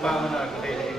शुभकामनाहरू धेरै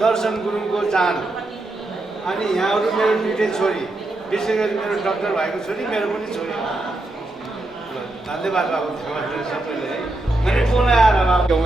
दर्शन गुरुङको जान अनि यहाँहरु मेरो दुईटै छोरी विशेष गरी मेरो डाक्टर भाइको छोरी मेरो पनि छोरी धन्यवाद बाबु सबैले मैले बोलाएर बाबु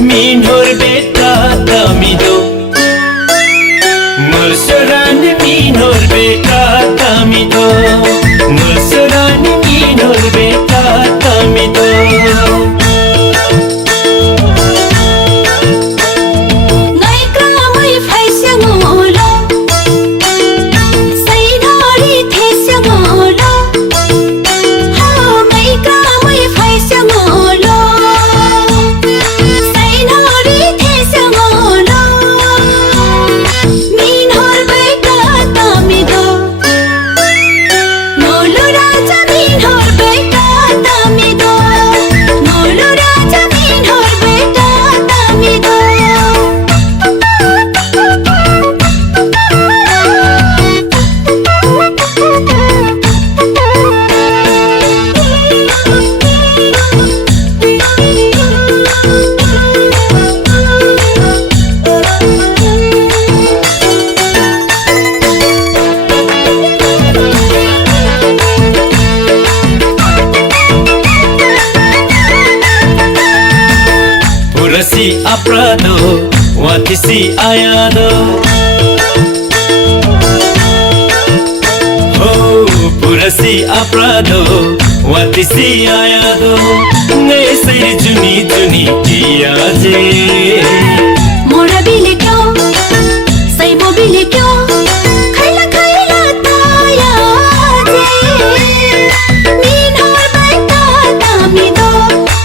Minor beta tamido Mulsuran minor beta tamido Mulsuran minor beta tamido Aprado, watisi ayado Oh, pura watisi aprado watisi ayado ngai sai juni juni kiya je मोरा बिले क्यों सैबो बिले क्यों खैला खैला ताया जे मिनोर बैठा तामी दो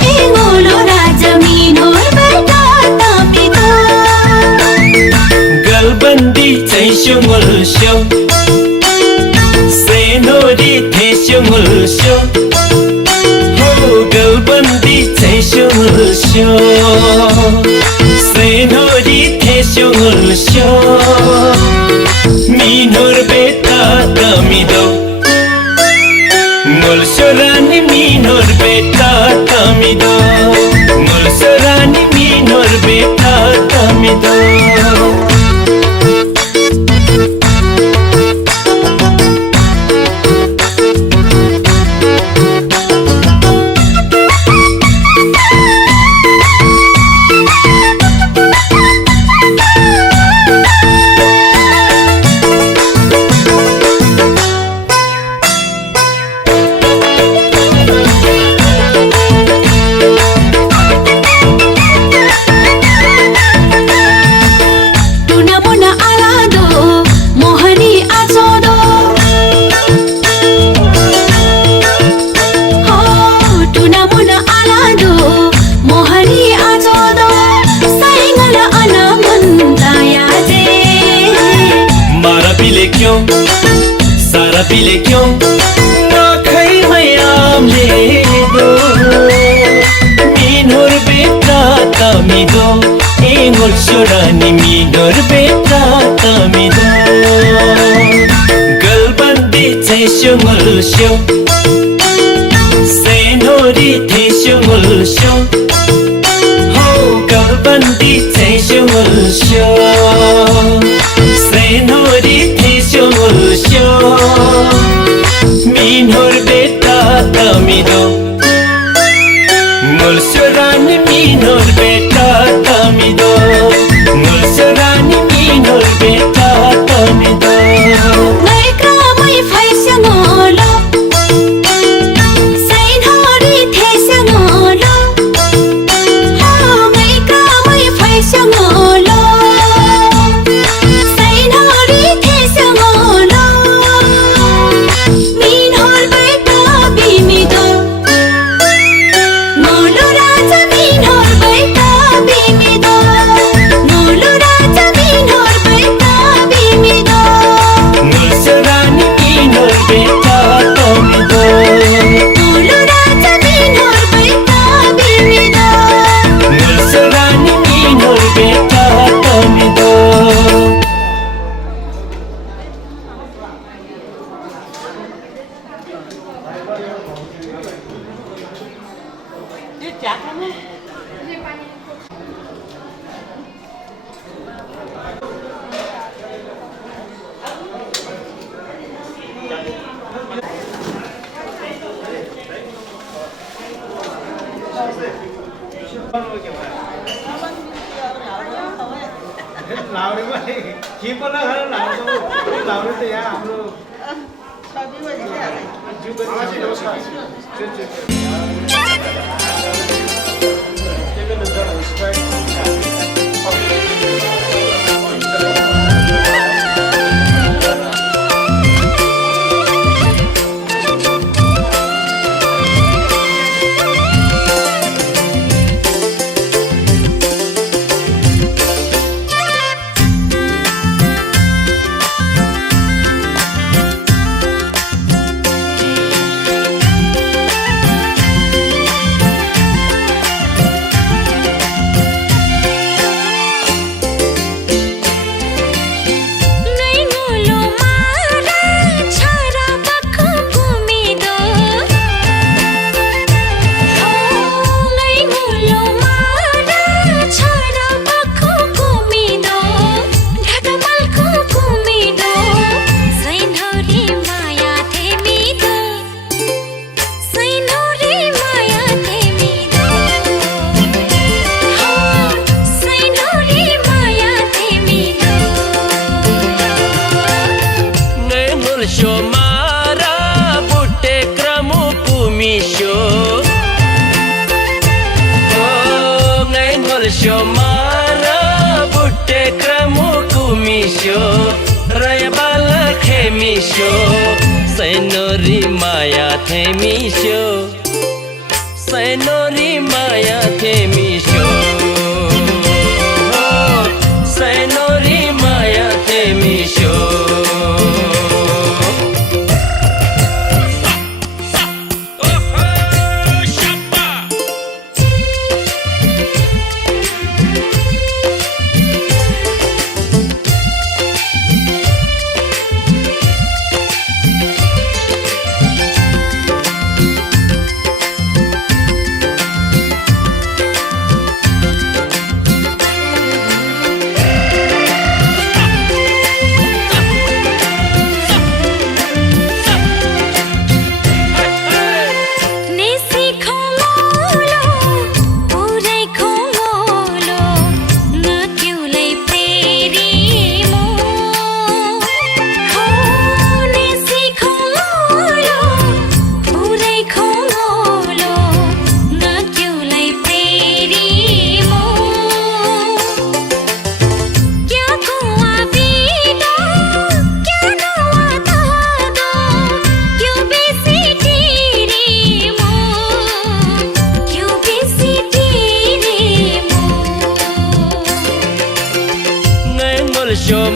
एंगोलो राजा मिनोर बैठा तामी दो galbandi chai shungul sho senori the shungul sho ho galbandi chai shungul sho senori the shungul sho minor beta tamido mulsorani minor beta tamido mulsorani minor beta tamido सारा पिले क्यों ना खाई मैयामले दो मिनोर बेटा तमिदो एंगोल छोरानी मिनोर बेटा तमिदो गलबंदी छै शंगल show सेनोरी थे शंगल show हो गलबंदी छै शंगल show सेनोरी the शंगल show minor beta tamido mulsorani minor beta tamido mulsorani minor beta tamido ngai ka mai phai sangolo sain hori the sangolo ha ngai ka mai phai sangolo sain hori the sangolo minor beta bimido ngolo raja minor beta bimido ngolo raja minor beta bimido mulsorani minor beta tamido ngolo raja minor beta bimido mulsorani minor beta tamido Laure पनि के पो नखाएर लाउँछौ लाउरे त यहाँ हाम्रो खेमिसो रयबाला खेमिसो सैनोरी माया थेमिसो सैनोरी माया थेमिसो सैनोरी माया थेमिसो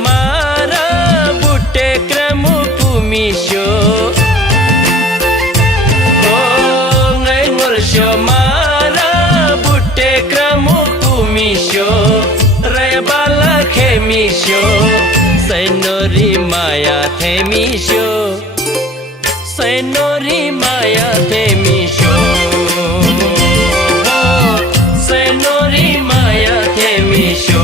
Mara bute kremu pumisho Oh ngai ngol mara bute kremu pumisho Rayabala chemisho Sainori maya themisho Sainori maya themisho Sainori maya themisho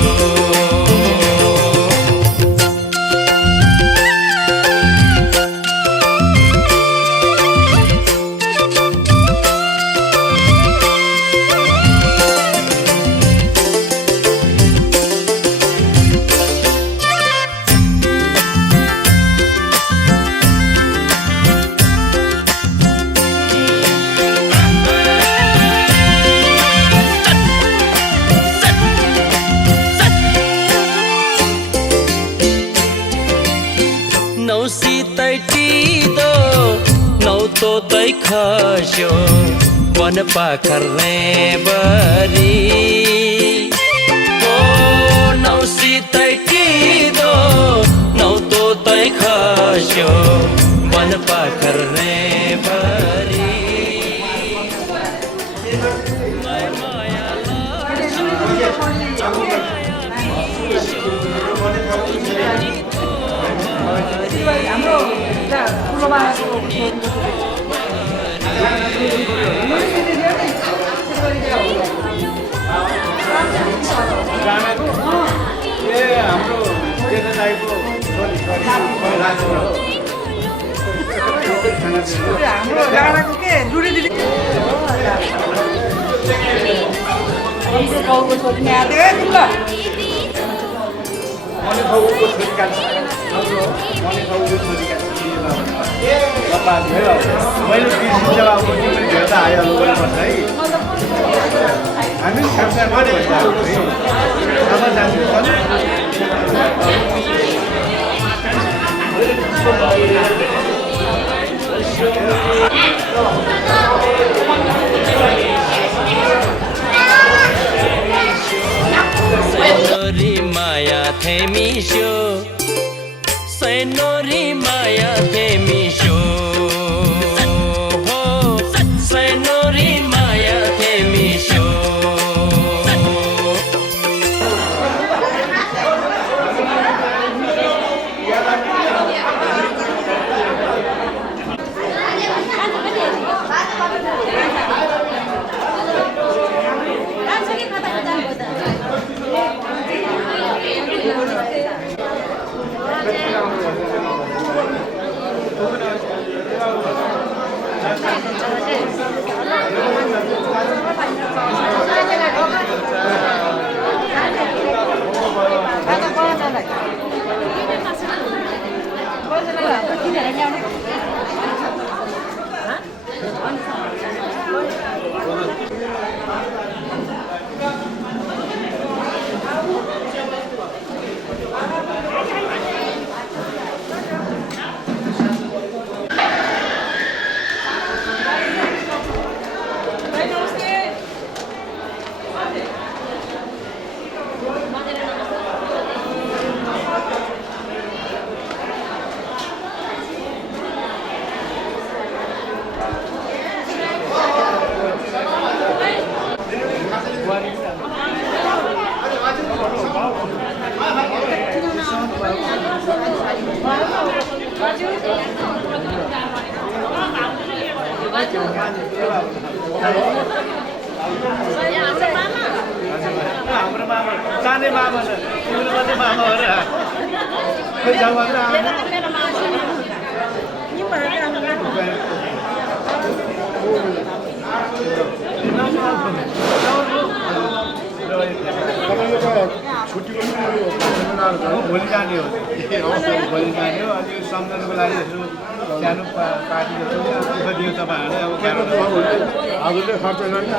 तो तै खस्यो वन पाखर्ने बरी ओ नौसी तै टिदो नौ तो तै खस्यो वन पाखर्ने बरी हाम्रो जेठा दाइको हाम्रो डाँडाको के लुडी दिदी गाउँको छोरी आएको है ल मने खाउको छोरी कान्छ हाम्रो मने खाउको छोरी कान्छ मैले बिर्सिन्छ अब तिमीले भेट्दा आइहाल्नु पर्छ है हामी संसारमा बसिरहेको है अब जान्छु Sainori maya themisho Sainori maya themisho Sainori maya themisho हाम्रो मामा सानै मामा छ तिम्रो मात्रै मामा हो र खोइ जाउँदा भोलि जाने हो भोलि जाने हो अनि सम्झनको लागि यसो सानो पार्टी दुःख दियो तपाईँहरूले अब हजुरले खर्च गर्ने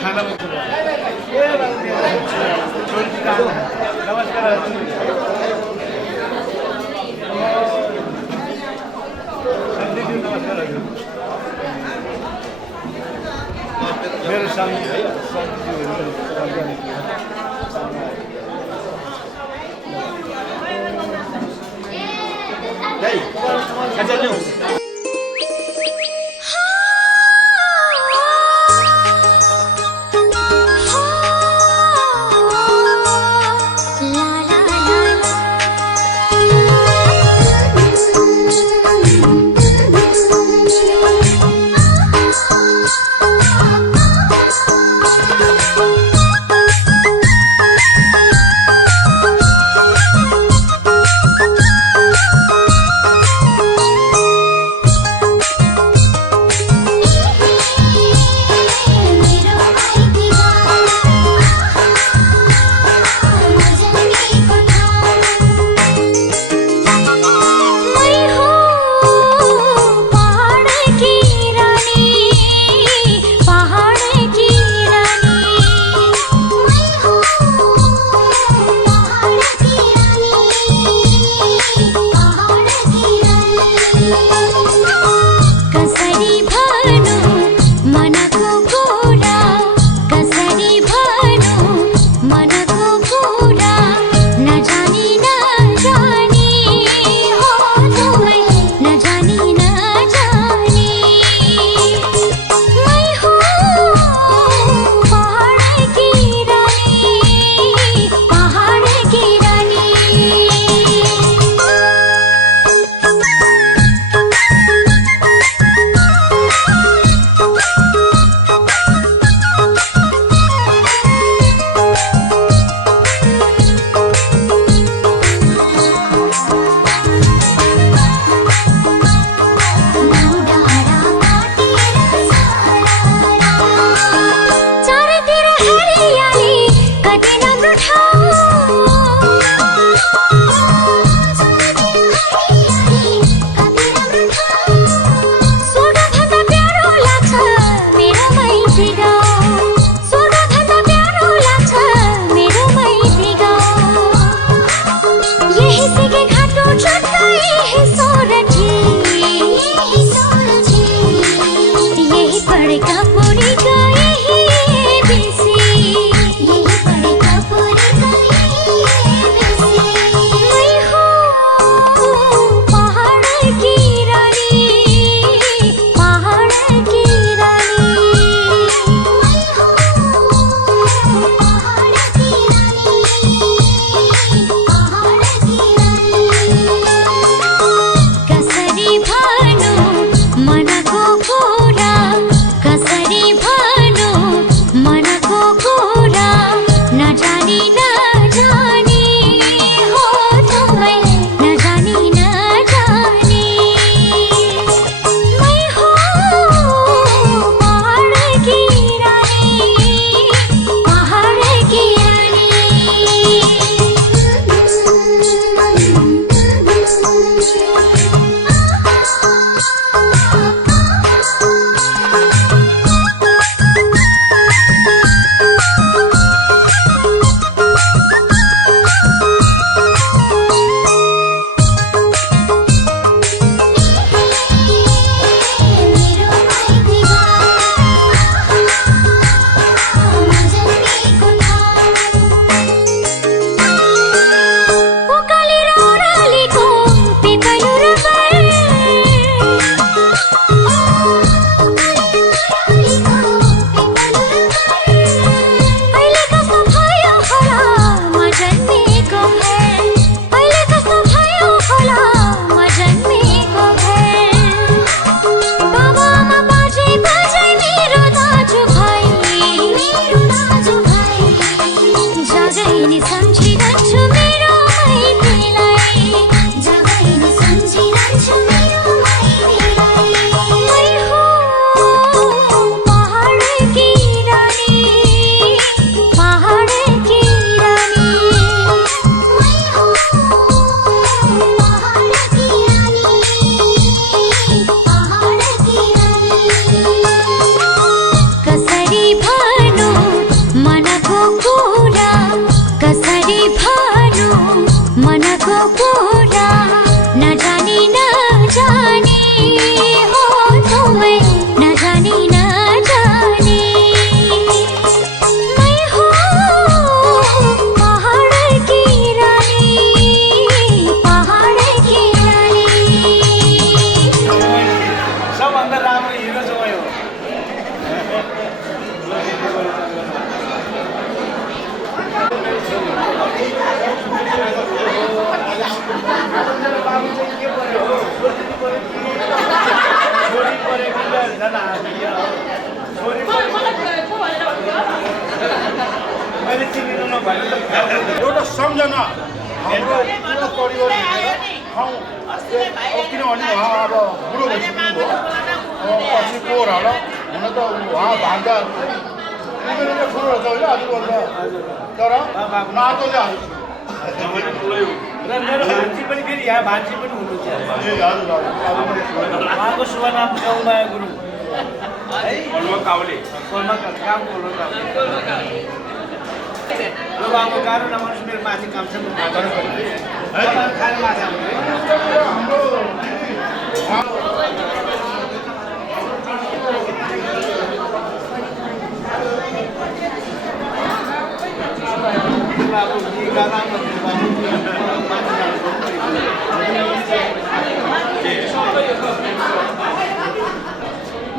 खाना नमस्कार मेरो साथी है कुरा नजानी नजाने हो तुम्हें नजानी नजाने मैं हूँ पहाड़ की रानी पहाड़ की रानी सबभन्दा राम्रो हिरो चाहिँ हो मैले चिनिनु नभए एउटा सम्झना हाम्रो पुरा परिवार ठाउँ किनभने उहाँ अब बुढो भइसक्नु भयो पछि पोहोर होला हुन त उहाँ भान्दा ठुलो रहेछ होइन आजभन्दा तर नातोले हाल्छ र मेरो भान्जी पनि फेरि यहाँ भान्जी पनि हुनुहुन्छ ए हजुर हजुर उहाँको शुभ नाम चौमाया गुरुङ है काउले काम कोल्मा काउले अब अब गाह्रो नमान्छु मेरो माथि काम छ खाने माछा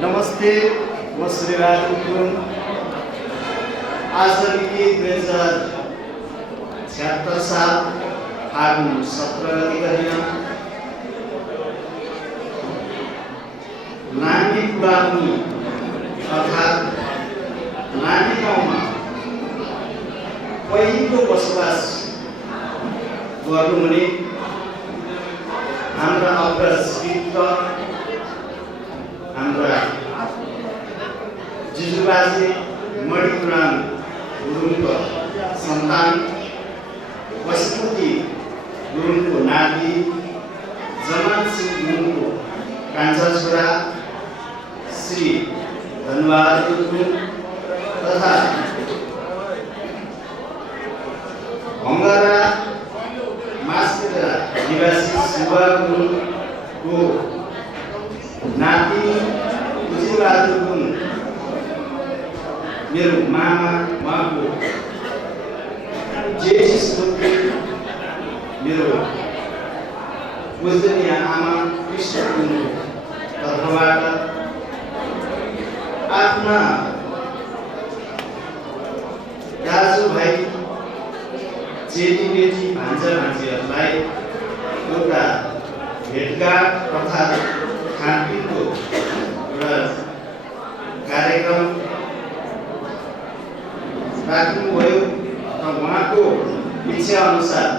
नमस्ते म श्री राजु गुरुङ आज मिति 2076 साल फागुन 17 गतिका दिन लामी पुरानी अर्थात् लामी गाउँमा पहिलो बसोबास गर्नुहुने हाम्रा अग्रज हाम्रा जिजुबाजे मणिपुराण गुरुङको सन्तान पशुपति गुरुङको नाति जमान सिंह गुरुङको कान्छा छोरा श्री धनबहादुर गुरुङ तथा भङ्गरा मास्केरा निवासी सुब्बा गुरुङको नाति पुजीबहादुर गुरुङ मेरो मामा उहाँको जेठी मेरो पूजनीय आमा कृष्ण गुरुङको तर्फबाट आफ्ना दाजुभाइ चेलीबेटी भान्जा भान्जीहरूलाई एउटा भेटघाट अर्थात् खानपिनको एउटा कार्यक्रम राख्नुभयो र उहाँको इच्छा अनुसार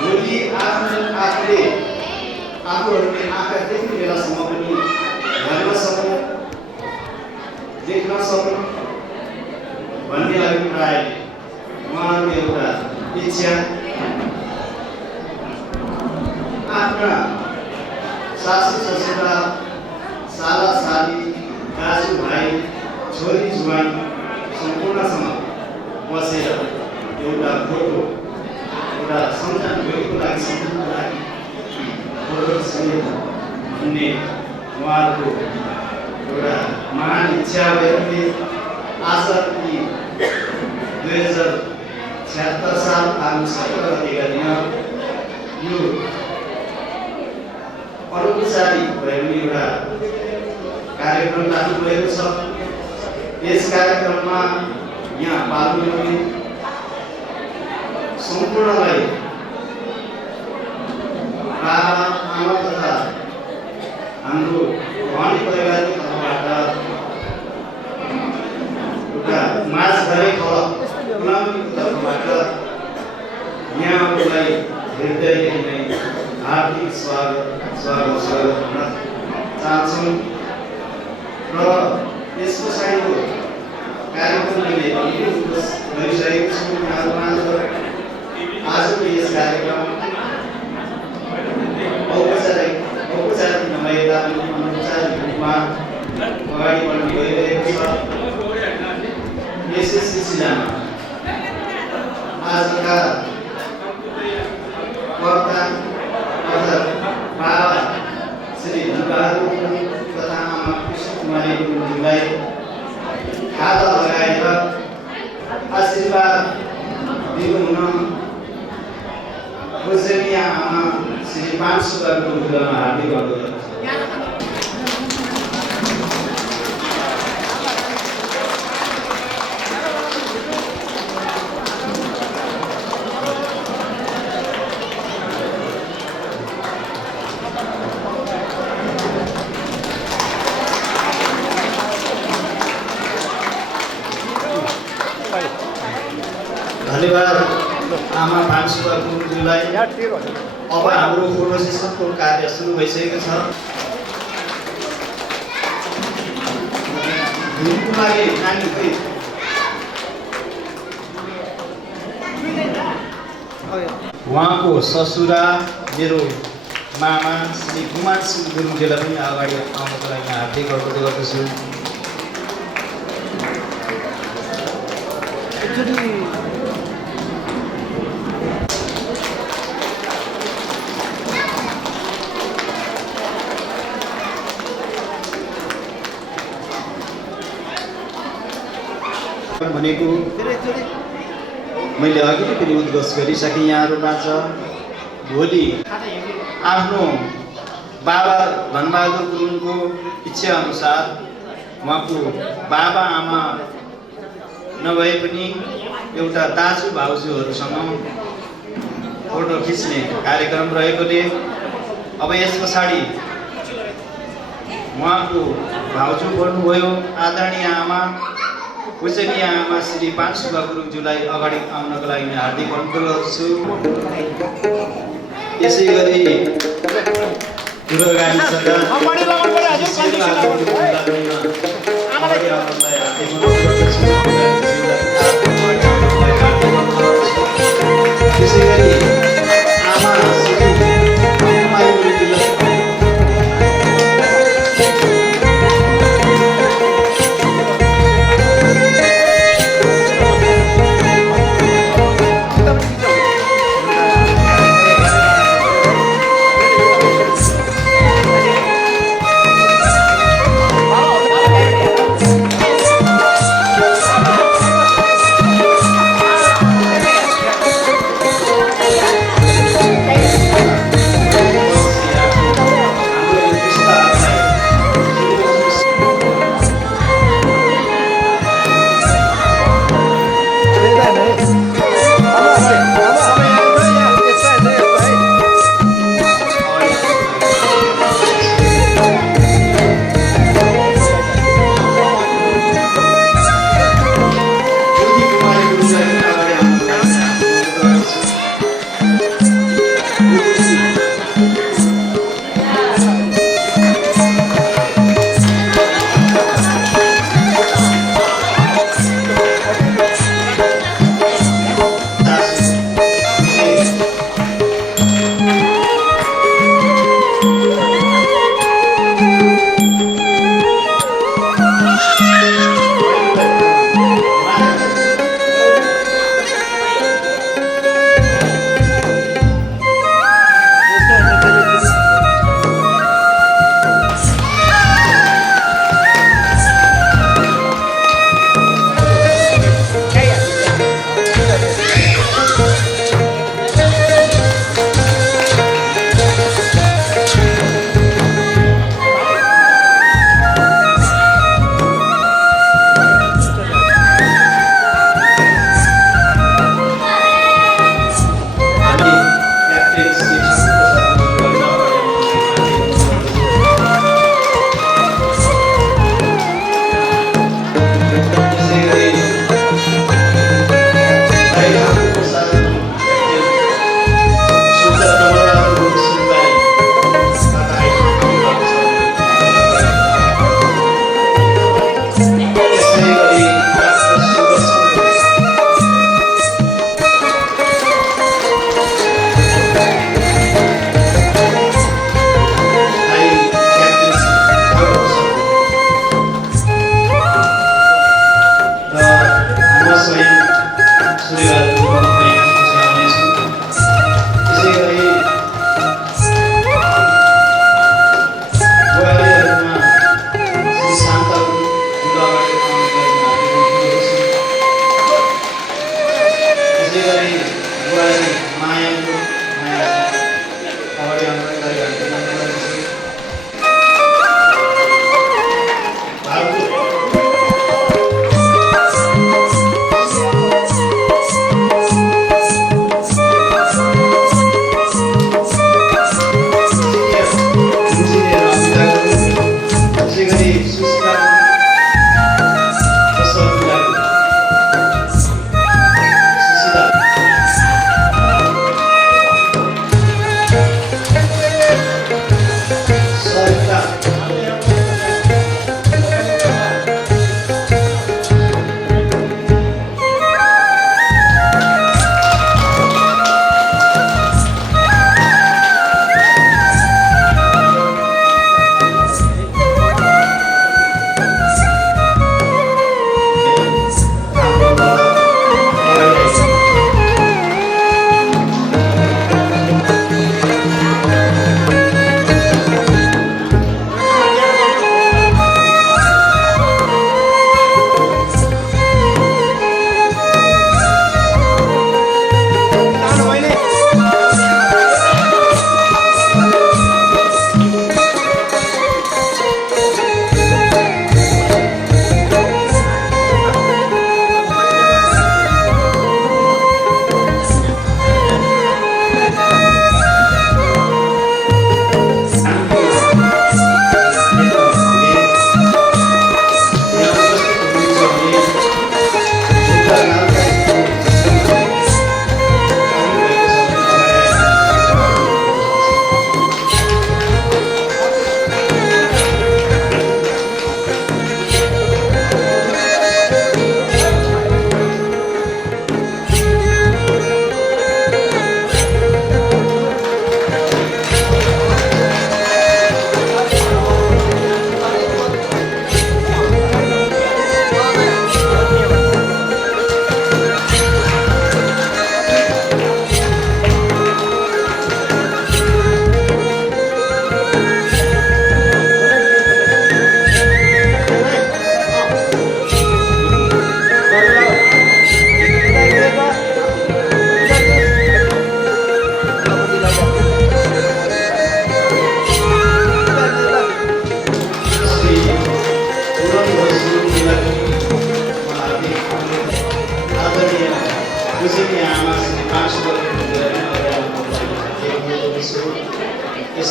भोलि आफूहरूले आँखा देख्ने बेलासम्म पनि हेर्न सकौँ देख्न सकौँ भन्ने अभिप्रायले उहाँको एउटा इच्छा आफ्ना सासू ससुरा साला साली दाजुभाइ छोरी जुवान सम्पूर्णसँग बसेर एउटा फोटो एउटा सम्झना भएको लागि सम्झनाको लागि फोटो सहित भन्ने उहाँहरूको एउटा महान इच्छा भएकोले आज 2076 साल फागुन 17 गतिका दिन यो अनौपचारिक भएको एउटा कार्यक्रम राख्नुभएको छ। यस कार्यक्रममा यहाँ भाग लिने सम्पूर्णलाई बाबा आमा तथा हाम्रो भवानी परिवारको तर्फबाट एउटा मास गरे गुलामीको तर्फबाट यहाँहरूलाई हृदयदेखि नै हार्दिक स्वागत गर्न चाहन्छौँ र यस पछाडिको कार्यक्रमले गरिसकेको छु। आजको यस कार्यक्रम औपचारिक नभए तापनि अनौपचारिक रूपमा अगाडि बढ्न गइरहेको छ। यसै सिलसिलामा आजका श्री 5 सुब्बा गुरुङज्यूलाई हार्दिक अभिनन्दन। धन्यवाद आमा पानसुब्बा गुरुङज्यूलाई। अब हाम्रो फोटो सेसनको कार्य सुरु भइसकेको छ। धुनको लागि नानी खोइ उहाँको ससुरा मेरो मामा श्री कुमार सिंह गुरुङज्यूलाई पनि अगाडि आउनको लागि हार्दिक अनुरोध गर्दछु। भनेको मैले अघि नै पनि उद्घोष गरिसकेँ यहाँहरूबाट। भोलि आफ्नो बाबा धनबहादुर गुरुङको इच्छा अनुसार उहाँको बाबा आमा नभए पनि एउटा दाजु भाउजूहरूसँग फोटो खिच्ने कार्यक्रम रहेकोले अब यस पछाडि उहाँको भाउजू भन्नुभयो आदरणीय आमा पूजनीय आमा श्री पानसुब्बा गुरुङज्यूलाई अगाडि आउनको लागि हार्दिक अनुरोध गर्छु। यसै गरी पूर्वगामी सदा त्यसै गरी आमा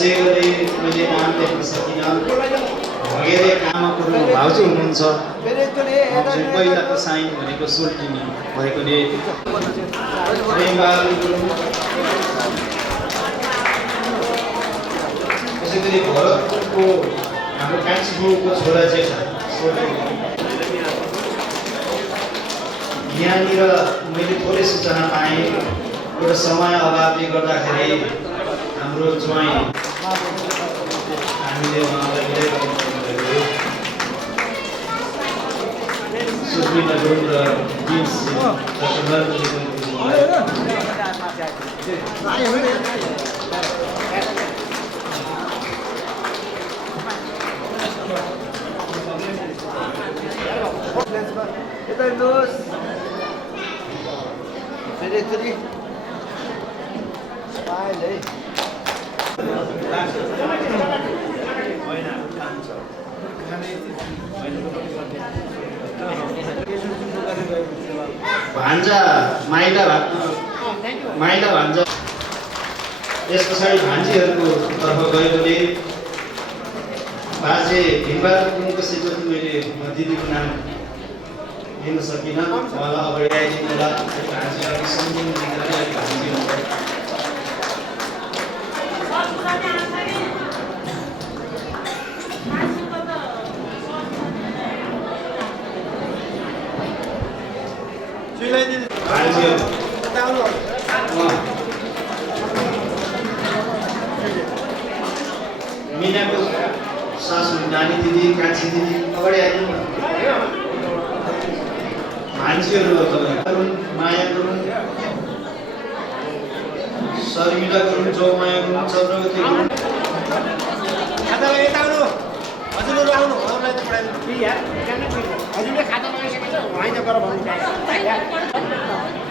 त्यसै गरी मैले नाम लेख्न सकिनँ वगेरे कामहरू भाउजू हुनुहुन्छ भाउजू पहिलाको साइन भनेको सोल्टिनी भएकोले प्रेमबहादुर गुरुङ त्यसै गरी भरतपुरको हाम्रो कान्छी बाउको छोरा चाहिँ छ सोल्टिनी यहाँनिर मैले थोरै सूचना पाएँ एउटा समय अभावले गर्दाखेरि हाम्रो ज्वाइँ हामीले उहाँलाई विदाय गर्नुभएको सुस्मिता गुरुङ र जिन्स डाक्टर नरेन्द्र भान्जा माइला भान्जा त्यस पछाडि भान्जीहरूको तर्फ गएकोले बाजे भीमबहादुर गुरुङको सेतोमा मैले दिदीको नाम लिन सकिनँ उहाँलाई अगाडि आइदिनु होला भान्जीहरू सम्झिनु भान्जी मिनाको सासू नानी दिदी कान्छी दिदी अगाडि आइदिनु मान्छेहरू अरुण माया गुरुङ शर्मिला गुरुङ चौमाया गुरुङ चन्द्रवती गुरुङ हजुरले खाता लगाइसकेको छ होइन गर भन्नु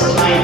फर्स्ट लाइन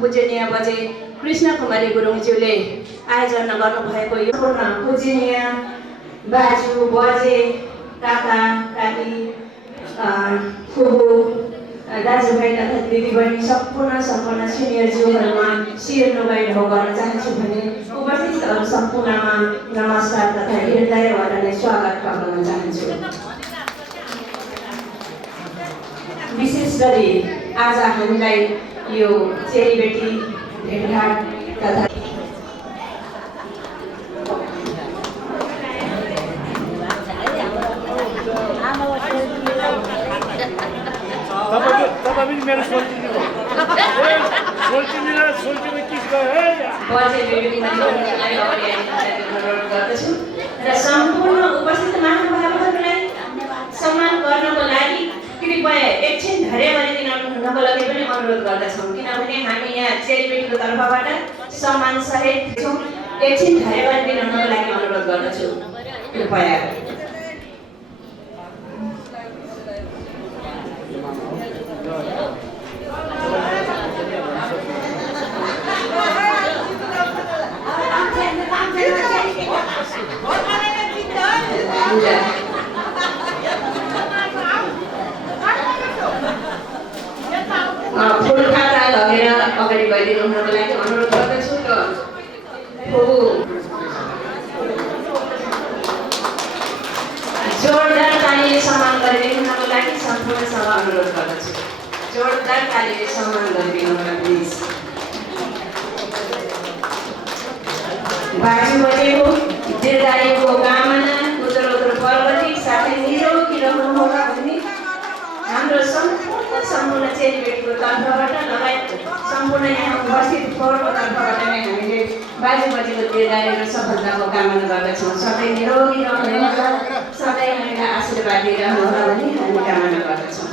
पूजनीय बजे कृष्ण कुमारी गुरुङज्यूले आयोजना गर्नुभएको यो पूजनीय बाजु बजे काका काकी फुबु दाजुभाइ तथा दिदीबहिनी सम्पूर्ण सिनियरज्यूहरूमा शिर नोगाइडो गर्न चाहन्छु भने उपस्थितहरू सम्पूर्णमा नमस्कार तथा हृदयबाट नै स्वागत गर्न चाहन्छु। विशेष गरी आज हामीलाई यो चेलीबेटी भेटघाट तथा तपाईँ मेरो सोल्टिनी किस गर्दछु र सम्पूर्ण उपस्थित महानुभावहरूलाई सम्मान गर्नको लागि कृपया एकछिन धैर्य गरिदिनको लागि पनि अनुरोध गर्दछौँ, किनभने हामी यहाँ चेलीबेटीको तर्फबाट सम्मान सहित छौँ। एकछिन धैर्य गरिदिनको लागि अनुरोध गर्दछु कृपया। फुलखाता लगेर अगाडि गइदिनुको लागि अनुरोध गर्दछु र जोरदार तालीले सम्मान गरिदिनुको लागि सम्पूर्णसँग अनुरोध गर्दछु। जोरदार तालीले सम्मान गरिदिनुको प्लिज। बाजु बजेको दीर्घायुको कामना उत्तरोत्तर प्रगति साथै निरोगी रहनुहोला भन्ने हाम्रो सम्पूर्ण चेलीबेटीको तर्फबाट लगायत सम्पूर्ण यहाँ उपस्थित फोहोरको तर्फबाट नै हामीले बाजु बजेको दीर्घायु र सफलताको कामना गर्दछौँ। सधैँ निरोगी रहनुहोला, सधैँ हामीलाई आशीर्वाद दिइरहनुहोला भन्ने हामी कामना गर्दछौँ।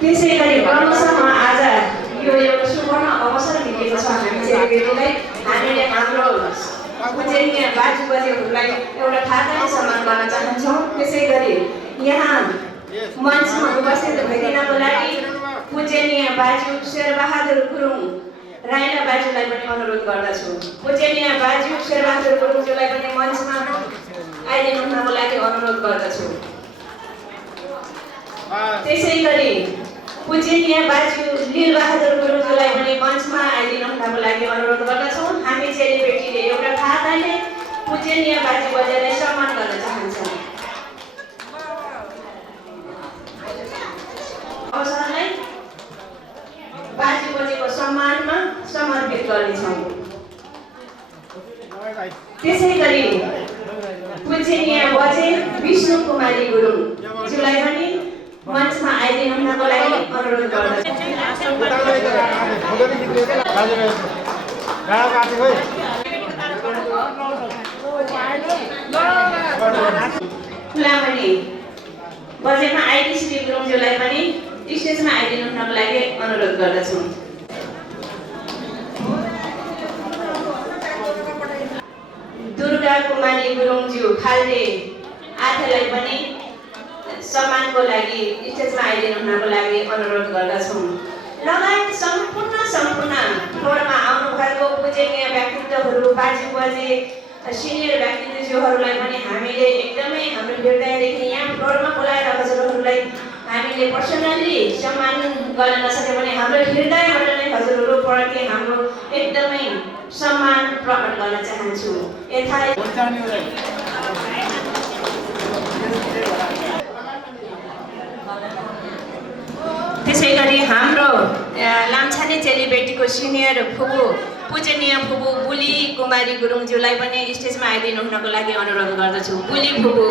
त्यसै गरी क्रमशः आज यो एउटा सुवर्ण अवसर मिलेको छ हामी चेलीबेटीलाई। हामीले हाम्रो पूजनीय बाजु बजेहरूलाई एउटा खाताले सम्मान गर्न चाहन्छौँ। त्यसै गरी यहाँ मञ्चमा उपस्थित भइदिनको लागि पूजनीय बाजु शेरबहादुर गुरुङ राइना बाजुलाई पनि अनुरोध गर्दछु। पूजनीय बाजु शेरबहादुर गुरुङज्यूलाई पनि मञ्चमा आइदिनुको लागि अनुरोध गर्दछु। त्यसै गरी पूजनीय बाजु लीलबहादुर गुरुङज्यूलाई पनि मञ्चमा आइदिनुको लागि अनुरोध गर्दछौँ। हामी चेलीबेटीले एउटा खाताले पूजनीय बाजु बजेलाई सम्मान गर्न चाहन्छौँ। अवसरलाई बाजु बजेको सम्मानमा समर्पित गर्नेछौँ। त्यसै गरी पूजनीय बजे विष्णु कुमारी गुरुङज्यूलाई पनि मञ्चमा आइदिनुको लागि अनुरोध गर्दछु। फुलामणि बजेमा आइडी श्री गुरुङज्यूलाई पनि स्टेजमा आइदिनुको लागि अनुरोध गर्दछु। गुरुङज्यू खाल्टे आथेलाई पनि सम्मानको लागि स्टेजमा आइदिनु हुनको लागि अनुरोध गर्दछौँ। लगायत सम्पूर्ण फ्लोरमा आउनुभएको पूजनीय व्यक्तित्वहरू बाजे सिनियर व्यक्तित्वज्यूहरूलाई पनि हामीले एकदमै हाम्रो हृदयदेखि यहाँ फ्लोरमा बोलाएर हजुरहरूलाई हामीले पर्सनल्ली सम्मान गर्न नसके पनि हाम्रो हृदयबाट नै हजुरहरूप्रति हाम्रो एकदमै सम्मान प्रकट गर्न चाहन्छु। त्यसै गरी हाम्रो लाम्छाने चेलीबेटीको सिनियर फुपू पूजनीय फुपू बुली कुमारी गुरुङज्यूलाई पनि स्टेजमा आइदिनु हुनको लागि अनुरोध गर्दछु। बुली फुपू,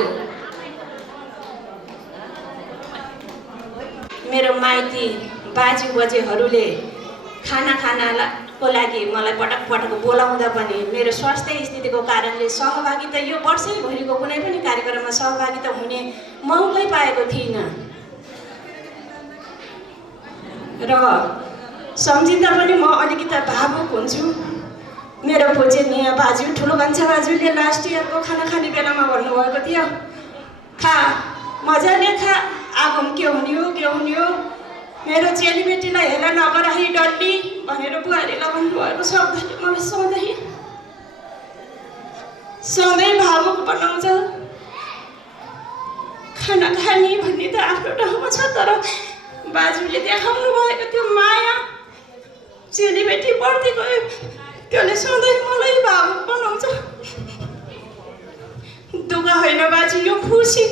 मेरो माइती बाजेहरूले खानाको लागि मलाई पटक बोलाउँदा पनि मेरो स्वास्थ्य स्थितिको कारणले सहभागिता यो वर्षैभरिको कुनै पनि कार्यक्रममा सहभागिता हुने मौकै पाएको थिइनँ र सम्झिँदा पनि म अलिकति भावुक हुन्छु। मेरो पूजनीय बाजु ठुलो कान्छा बाजुले लास्ट इयरको खाना खाने बेलामा भन्नुभएको थियो, खा मजाले खा, आगो के हुने हो मेरो चेलीबेटीलाई हेर नगर है डल्ली भनेर बुहारीलाई भन्नुभएको शब्दले मलाई सधैँ भावुक बनाउँछ। खाना खाने भन्ने त आफ्नो ठाउँमा छ, तर बाजुले देखाउनु भएको त्यो माया चेलीबेटी बढ्दै गयो, त्यसले सधैँ मलाई भावुक बनाउँछ। दुःख होइन बाजु, यो खुसी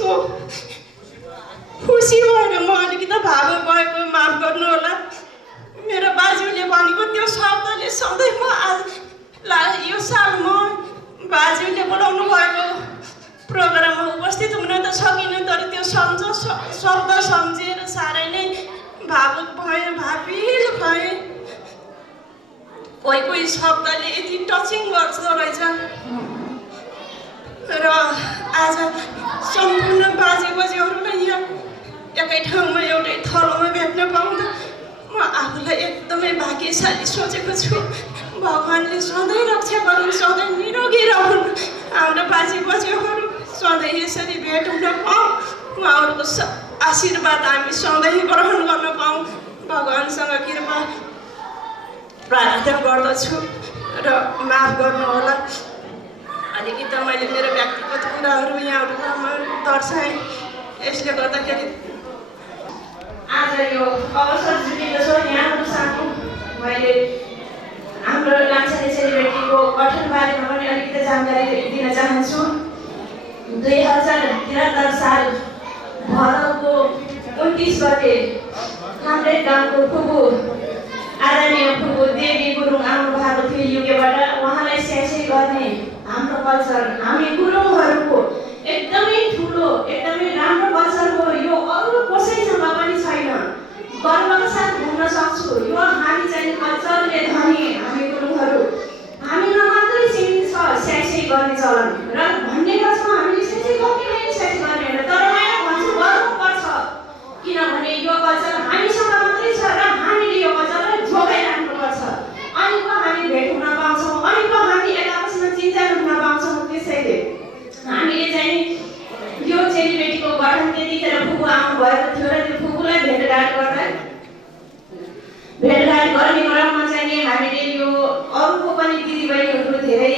भएर म अलिकति भावुक भएको माफ गर्नु होला। मेरो बाजुले भनेको त्यो शब्दले सधैँ म यो साल म बाजुले बोलाउनु भएको प्रोग्राममा उपस्थित हुन त सकिनँ, तर त्यो शब्द सम्झेर साह्रै नै भावुक भएँ, भाविल भएँ। कोही शब्दले यति टचिङ गर्दो रहेछ र आज सम्पूर्ण बाजेबोजूहरूलाई यहाँ एकै ठाउँमा एउटै थलोमा भेट्न पाउँदा म आफूलाई एकदमै भाग्यशाली सोचेको छु। भगवान्ले सधैँ रक्षा गरून्, सधैँ निरोगी रहन्, हाम्रो बाजेबोजूहरू सधैँ यसरी भेट हुन पाऊँ, उहाँहरूको आशीर्वाद हामी सधैँ ग्रहण गर्न पाऊँ, भगवान्सँग कृपा प्रार्थना गर्दछु र माफ गर्नुहोला। अलिकति मैले मेरो व्यक्तिगत कुराहरू यहाँहरूमा दर्शाएँ, यसले गर्दाखेरि आज यो अवसर जुटेको छ यहाँहरू साथी। मैले हाम्रो लाम्छाने चेलीबेटीको गठनबारेमा पनि अलिकति जानकारी दिन चाहन्छु। 2073 साल भदौको 29 गते हाम्रै गाउँको फुपू आदरणीय फुपू देवी गुरुङ आउनु भएको थियो युकेबाट। उहाँलाई स्यासै गर्ने हाम्रो कल्चर, हामी गुरुङहरूको एकदमै ठुलो एकदमै राम्रो कल्चर हो। यो अरू कसैसँग पनि छैन, गर्वका साथ भन्न सक्छु। यो हामी चाहिँ कल्चरले धनी, हामी गुरुङहरू हामीमा मात्रै सीमित छ स्यासै गर्ने चलन र भन्ने गर्छौँ हामीले स्यासै गर्ने होइन, स्यासै गर्ने होइन, तर यहाँ भन्छु गर्नुपर्छ, किनभने यो कल्चर हामीसँग मात्रै छ र हामीले यो कल्चरलाई जोगाइराख्नुपर्छ। अनि पो हामी भेट हुन पाउँछौँ, अनि पो हामी एकापसमा चिन्जान हुन पाउँछौँ। त्यसैले हामीले चाहिँ यो चेलीबेटीको गठन त्यतिखेर फुपू आउनुभएको थियो र त्यो फुपूलाई भेटघाट गर्ने क्रममा चाहिँ हामीले यो अरूको पनि दिदीबहिनीहरू धेरै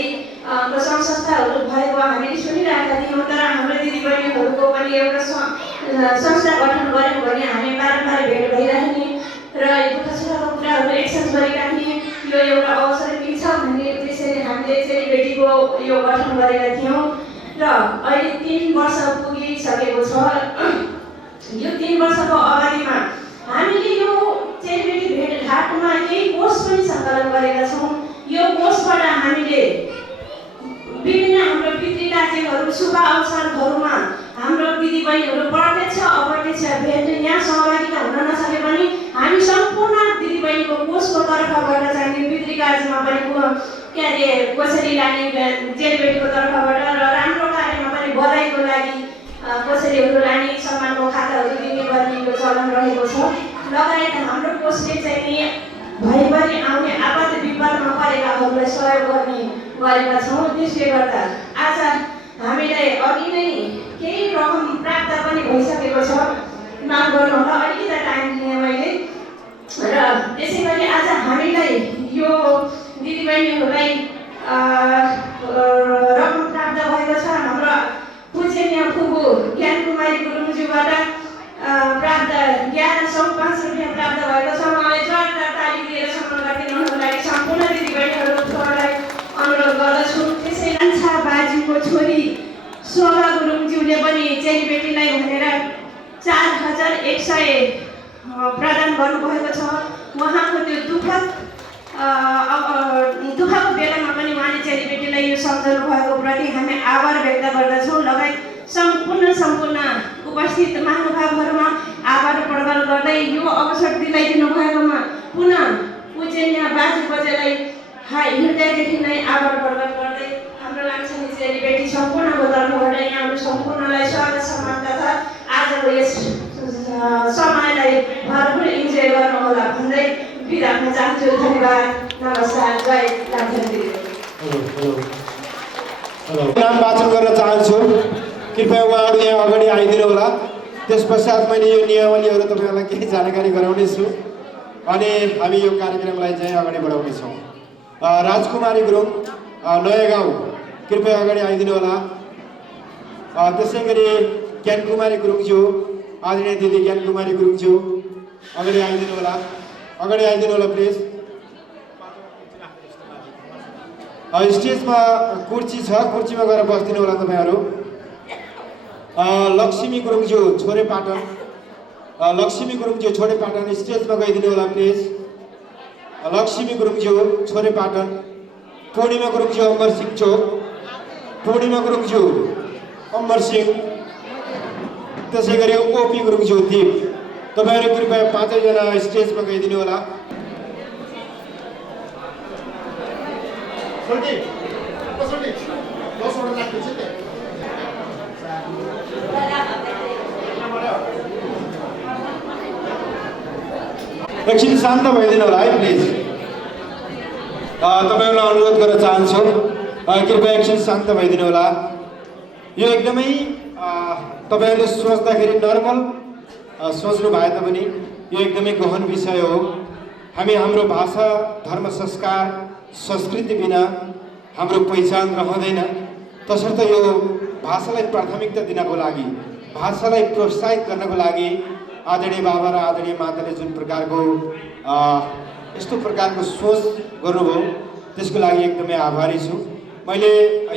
संस्थाहरू भएको हामीले सुनिरहेका थियौँ। तर हाम्रो दिदीबहिनीहरूको पनि एउटा संस्था गठन गऱ्यौँ भने हामी बारम्बार भेट भइरहने र दुःख सुखको कुराहरू एक्सचेन्ज गरिराख्ने यो एउटा अवसर मिल्छ भन्ने उद्देश्यले हामीले चेलीबेटीको यो गठन गरेका थियौँ र अहिले 3 वर्ष पुगिसकेको छ। यो 3 वर्षको अवधिमा हामीले यो चेलीबेटी भेटघाटमा केही कोष पनि सञ्चालन गरेका छौँ। यो कोषबाट हामीले विभिन्न हाम्रो पितृकार्यहरू शुभ अवसरहरूमा हाम्रो दिदीबहिनीहरू प्रत्यक्ष अप्रत्यक्ष भेट यहाँ सहभागिता हुन नसके पनि हामी सम्पूर्ण दिदीबहिनीको कोषको तर्फबाट चाहिँ पितृकार्यमा पनि कोसेली लाने चेलीबेटीको तर्फबाट र राम्रो कार्यमा पनि बधाईको लागि कोसेलीहरू लाने सम्मानको खाताहरू दिने गर्ने यो चलन रहेको छ। लगायत हाम्रो कोषले चाहिँ भइभरि आउने आपद विपदमा परेकाहरूलाई सहयोग गर्ने गरेका छौँ। त्यसले गर्दा आज हामीलाई अघि नै केही रकम प्राप्त पनि भइसकेको छ। माफ गर्नु होला, अलिकति टाइम लिएँ मैले। र त्यसै गरी आज हामीलाई यो दिदीबहिनीहरूलाई रकम प्राप्त भएको छ। हाम्रो पूजनीय फुपू ज्ञानकुमारी गुरुङज्यूबाट प्राप्त 1105 रुपियाँ प्राप्त भएको छ। उहाँलाई जोरदार ताली दिएर सम्मान गरिदिनुको लागि सम्पूर्ण दिदीबहिनीहरूलाई अनुरोध गर्दछु। त्यसै कान्छा बाजुको छोरी शोभा गुरुङज्यूले पनि चेलीबेटीलाई भनेर 4100 प्रदान गर्नुभएको छ। उहाँको त्यो दुःखको बेलामा पनि उहाँले चेलीबेटीलाई यो सम्झनु भएको प्रति हामी आभार व्यक्त गर्दछौँ। लगायत सम्पूर्ण उपस्थित महानुभावहरूमा आभार प्रकट गर्दै यो अवसर दिलाइदिनु भएकोमा पुनः पूजनीय बाजु बजेलाई हृदयदेखि नै आभार प्रकट गर्दै हाम्रो लान्छनी चेलीबेटी सम्पूर्णको तर्फबाट यहाँहरू सम्पूर्णलाई स्वागत सम्मान तथा आजको यस समयलाई भरपुर इन्जोय गर्नुहोला भन्दै बिदा हुन चाहन्छु। धन्यवाद, नमस्कार, जय लान्छनी। नाम वाचन गर्न चाहन्छु। कृपया उहाँहरू यहाँ अगाडि आइदिनु होला। त्यस पश्चात मैले यो नियमावलीहरू तपाईँहरूलाई केही जानकारी गराउनेछु अनि हामी यो कार्यक्रमलाई चाहिँ अगाडि बढाउनेछौँ। राजकुमारी गुरुङ नयाँ गाउँ कृपया अगाडि आइदिनु होला। त्यसै गरी ज्ञानकुमारी गुरुङज्यू, आदरणीय दिदी ज्ञानकुमारी गुरुङज्यू अगाडि आइदिनु होला। अगाडि आइदिनु होला प्लिज। स्टेजमा कुर्सी छ, कुर्सीमा गएर बसिदिनु होला तपाईँहरू। लक्ष्मी गुरुङज्यू छोरे पाटन, लक्ष्मी गुरुङज्यू छोरे पाटन स्टेजमा गइदिनु होला प्लिज। लक्ष्मी गुरुङज्यू छोरे पाटन। पूर्णिमा गुरुङज्यू अमरसिंह चोक, पूर्णिमा गुरुङज्यू अमरसिंह। त्यसै गरी ओपी गुरुङज्यू दीप। तपाईँहरू कृपया 5 जना स्टेजमा गइदिनु होला। एकछिन शान्त भइदिनु होला है प्लिज। तपाईँहरूलाई अनुरोध गर्न चाहन्छु कृपया एकछिन शान्त भइदिनु होला। यो एकदमै तपाईँहरूले सोच्दाखेरि नर्मल सोच्नु भए तापनि यो एकदमै गहन विषय हो। हामी हाम्रो भाषा, धर्म, संस्कार, संस्कृति बिना हाम्रो पहिचान रहँदैन। तसर्थ यो भाषालाई प्राथमिकता दिनको लागि, भाषालाई प्रोत्साहित गर्नको लागि आदरणीय बाबा र आदरणीय माताले जुन प्रकारको यस्तो प्रकारको सोच गर्नुभयो त्यसको लागि एकदमै आभारी छु। मैले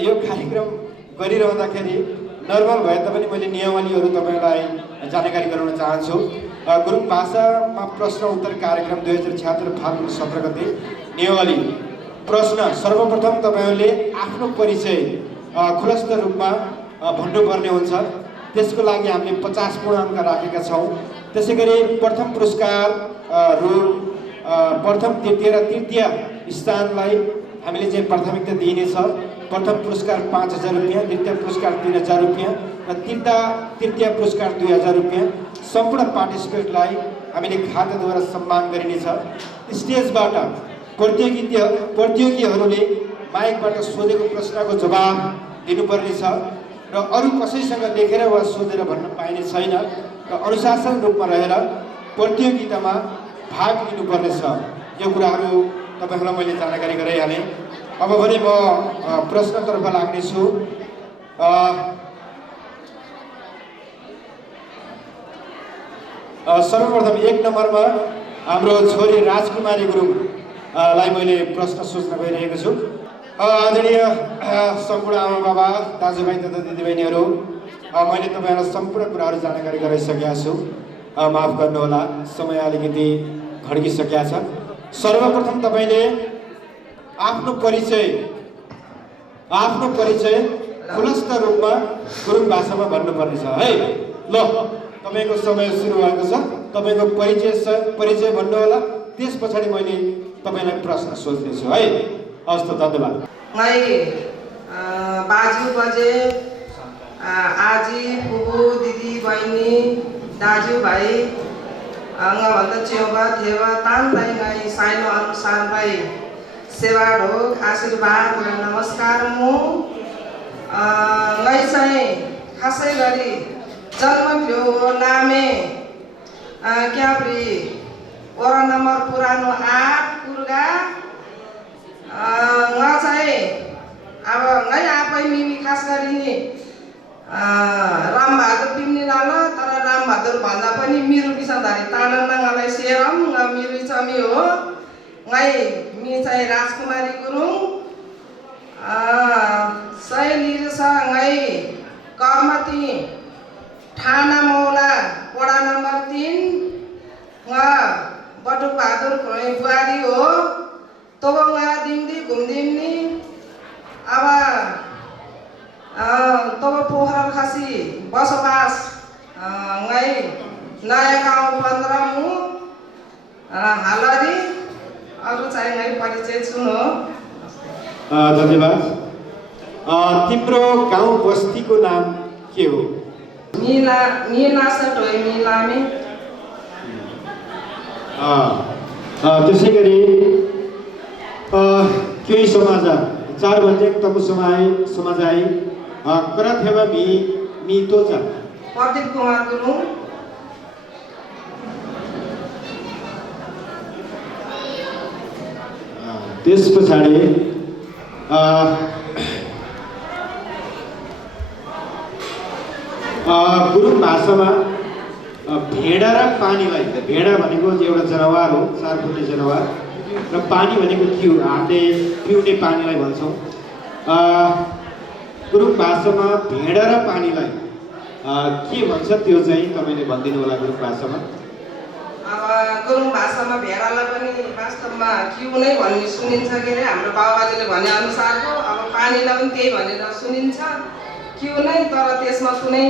यो कार्यक्रम गरिरहँदाखेरि नर्मल भए तापनि मैले नियमावलीहरू तपाईँलाई जानकारी गराउन चाहन्छु। गुरुङ भाषामा प्रश्न उत्तर कार्यक्रम 2076 फाल्गुन 17 गते नियमावली। प्रश्न, सर्वप्रथम तपाईँहरूले आफ्नो परिचय खुलस्त रूपमा भन्नुपर्ने हुन्छ। त्यसको लागि हामीले 50 पूर्णाङ्क राखेका छौँ। त्यसै गरी प्रथम पुरस्कार प्रथम, द्वितीय र तृतीय स्थानलाई हामीले चाहिँ प्राथमिकता दिइनेछ। प्रथम पुरस्कार 5000 रुपियाँ, द्वितीय पुरस्कार 3000 रुपियाँ र तृतीय पुरस्कार 2000 रुपियाँ। सम्पूर्ण पार्टिसिपेटलाई हामीले खाताद्वारा सम्मान गरिनेछ। स्टेजबाट प्रतियोगीहरूले माइकबाट सोधेको प्रश्नको जवाब दिनुपर्नेछ र अरू कसैसँग लेखेर वा सोधेर भन्न पाइने छैन र अनुशासन रूपमा रहेर प्रतियोगितामा भाग लिनुपर्नेछ। यो कुराहरू तपाईँहरूलाई मैले जानकारी गराइहालेँ। अब भने म प्रश्नतर्फ लाग्नेछु। सर्वप्रथम 1 नम्बरमा हाम्रो छोरी राजकुमारी गुरुङलाई मैले प्रश्न सोध्न गइरहेको छु। आदरणीय सम्पूर्ण आमा बाबा, दाजुभाइ तथा दिदीबहिनीहरू, मैले तपाईँहरूलाई सम्पूर्ण कुराहरू जानकारी गराइसकेका छु। माफ गर्नुहोला, समय अलिकति घड्किसकेका छ। सर्वप्रथम तपाईँले आफ्नो परिचय खुलस्त रूपमा गुरुङ भाषामा भन्नुपर्नेछ है। ल, तपाईँको समय सुरु भएको छ। तपाईँको परिचय भन्नुहोला। त्यस पछाडि मैले तपाईँलाई प्रश्न सोध्नेछु है। हस् त, धन्यवाद। मै बाजु बजे, आजी, फुपू, दिदी, बहिनी, दाजुभाइ भन्दा चेवा थेवा तान ताई गाई साइनो अनुसार भाइ सेवा ढोक आशीर्वाद र नमस्कार। म मै चाहिँ खासै गरी जन्म भ्यो लामे क्याब्री वडा नम्बर पुरानो 8 कुर्गा चाहिँ अब नै आफै मिमी खास गरी नि रामबहादुर पिम्ने लाल तर रामबहादुर भन्दा पनि मिरु बिसन्धारी तानन नङलाई सेरम मिरु चमी हो नै मि चाहिँ राजकुमारी गुरुङ सय निरस नै कर्मती थाना मौला वडा नम्बर 3 बटुक बहादुर बुहारी हो तब दिन्दी घुमदिम्नी अब तब पोखरा खासी बसोबास नै नयाँ गाउँ 15 मु हालरी अरू चाहिँ नै परिचय छु हो। धन्यवाद। तिम्रो गाउँ बस्तीको नाम के हो? मिलासट हो मिलामी। त्यसै गरी केही समाचार 4 बजे तब समाजाई करथेवा मी तोचा प्रदीप कुमार गुरुङ त्यस पछाडि गुरुङ भाषामा भेडा र पानीलाई भेडा भनेको एउटा जनावर हो 4 खुट्टे जनावर र पानी भनेको हामीले पिउने पानीलाई भन्छौँ। गुरुङ भाषामा भेडा र पानीलाई के भन्छ त्यो चाहिँ तपाईँले भनिदिनु होला गुरुङ भाषामा। अब गुरुङ भाषामा भेडालाई पनि वास्तवमा क्यु नै भन्ने सुनिन्छ के अरे हाम्रो बाबुबाजेले भने अनुसारको। अब पानीलाई पनि त्यही भनेर सुनिन्छ क्यु नै, तर त्यसमा कुनै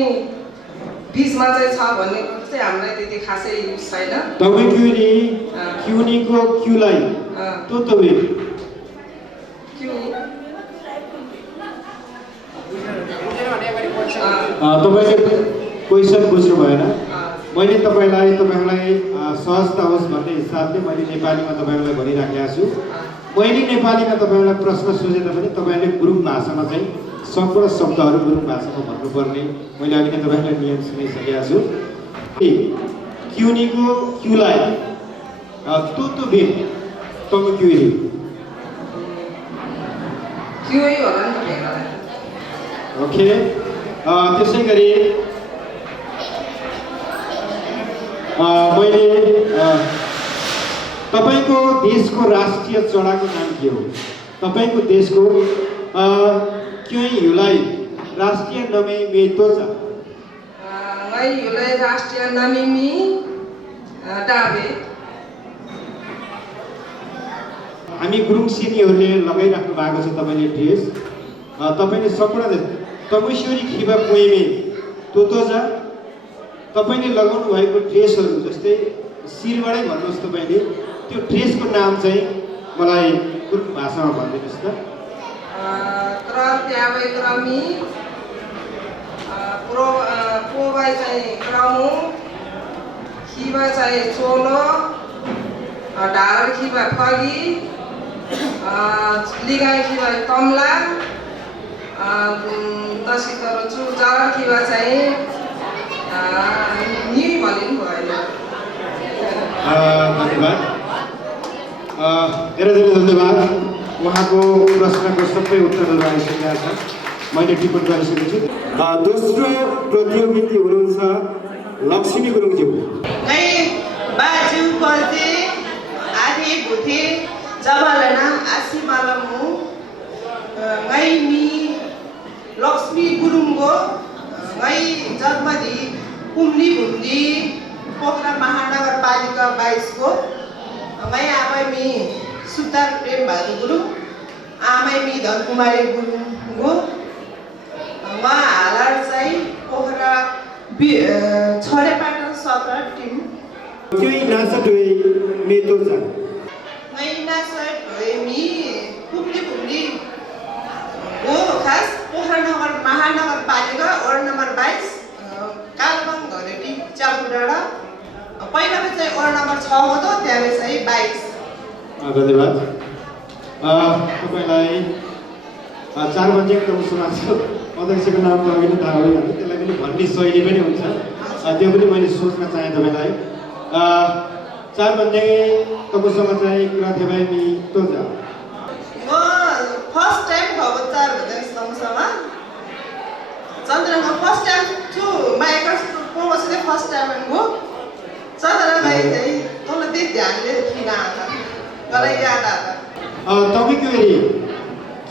बीचमा चाहिँ छ भन्ने कुरो चाहिँ हामीलाई त्यति खासै युज छैन। तपाईँ क्युनीको क्युलाई तोतोबे क्यु तपाईँले क्वेसन बुझ्नु भएन। मैले तपाईँहरूलाई सहजता होस् भन्ने हिसाबले मैले नेपालीमा तपाईँहरूलाई भनिराखेको छु। मैले नेपालीमा तपाईँहरूलाई प्रश्न सोधेर पनि तपाईँहरूले गुरुङ भाषामा चाहिँ सम्पूर्ण शब्दहरू गुरुङ भाषामा भन्नुपर्ने मैले अघि नै तपाईँलाई नियम सुनाइसकेको छु। क्युनीको क्युलाई तोतोबे तब क्युरी क्युई होला नि भेडालाई। ओके। त्यसै गरी मैले तपाईँको देशको राष्ट्रिय चराको नाम के हो? तपाईँको देशको क्युलाई राष्ट्रिय नमी मेतोचा मै युलाई राष्ट्रिय नमिमी डाबे। हामी गुरुङ सिनीहरूले लगाइराख्नु भएको छ तपाईँले ड्रेस। तपाईँले सम्पूर्ण तमेश्वरी खिबा कोइमे तोतोजा तपाईँले लगाउनु भएको ड्रेसहरू जस्तै शिरबाटै भन्नुहोस् तपाईँले त्यो ड्रेसको नाम चाहिँ मलाई गुरुङ भाषामा भनिदिनुहोस् त। त्याबै क्रमी पोबाई चाहिँ क्रमु खिबा चाहिँ चोलो ढाड खिबा फगी लिगाई खिबा कमला तसितर चुजार खिबा चाहिँ नि भनिनु भयो। धन्यवाद। धेरै धेरै धन्यवाद। उहाँको प्रश्नको सबै उत्तरहरू आइसकेका छन्, मैले टिप्पण गरिसकेको छु। दोस्रो प्रतियोगिता हुनुहुन्छ लक्ष्मी गुरुङज्यू। नै बाजु बजे आधे भुथे जबलना आसी मालमु नै मी लक्ष्मी गुरुङको नै जन्मदि कुम्ली भुन्दी पोखरा महानगरपालिका 22 को मै आमै मी सुतार प्रेम बहादुर गुरुङ आमै मी धनकुमारी गुरुङ हो। उहाँ हालर चाहिँ पोखरा छरेपाटन 17 टिम क्यों नासट हुए मेतोजा नै नासट हुए मी कुम्ली हो। खास पोखरा नगर महानगरपालिका वडा नम्बर 22 कालबङ घरेटी चालकुडाँडा पहिलामा चाहिँ वडा नम्बर 6 हो त त्यहाँ चाहिँ 22। धन्यवाद। तपाईँलाई 4 बजे एकदम समाचार अध्यक्षको नाम त अघि नै थाहा भइहाल्यो, त्यसलाई पनि भन्ने शैली पनि हुन्छ, त्यो पनि मैले सोच्न चाहेँ तपाईँलाई। चारभन्दा तपाईँसँग चाहिँ कुरा थियो भाइ नि तो जा म फर्स्ट टाइम भएको 4 भन्दा सँगसँगै चन्द्रमा फर्स्ट टाइम छु माइकस पोमस चाहिँ फर्स्ट टाइम हो चन्द्रमा चाहिँ तँलाई त्यही ध्यानले किन आउँछ मलाई याद आउँछ तपाईँको हेरी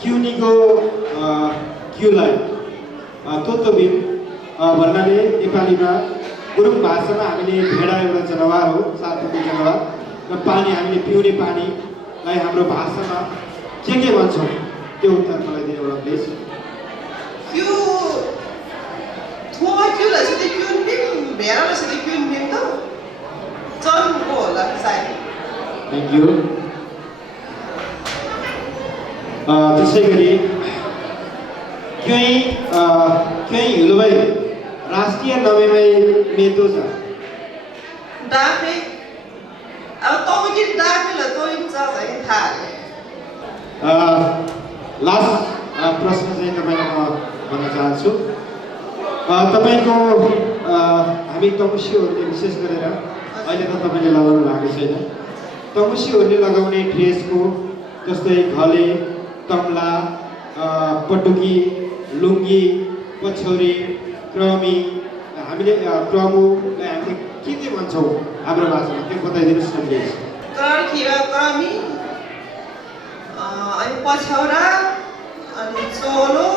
क्युनीको क्युलाई तोतोबिन भन्नाले नेपालीमा गुरुङ भाषामा हामीले भेडा एउटा जनावर हो, सातुको जनावर र पानी हामीले पिउने पानीलाई हाम्रो भाषामा के भन्छौँ त्यो उत्तर मलाई दिनु एउटा प्लिज। क्यु थोमा क्युलाई चाहिँ क्युन बिम भेडालाई चाहिँ क्युन बिम त चर्मको होला सायद। Thank you. त्यसै गरी क्यों हिलुबै राष्ट्रिय नभएमै मेतो छ डाफे अब तपाईँको डाफेलाई तोइन्छ चाहिँ थाहा लास्ट प्रश्न चाहिँ तपाईँलाई म भन्न चाहन्छु। तपाईँको हामी तमुसीहरूले विशेष गरेर अहिले त तपाईँले लगाउनु भएको छैन, तमुसीहरूले लगाउने ड्रेसको जस्तै घले, तम्ला, पटुकी, लुङ्गी, पछौरी, क्रमी, हामीले क्रमुलाई हामीले के भन्छौँ हाम्रो भाषामा त्यो बताइदिनुहोस् न प्लिज। कर्खिवा क्रमी अनि पछौरा अनि चोलो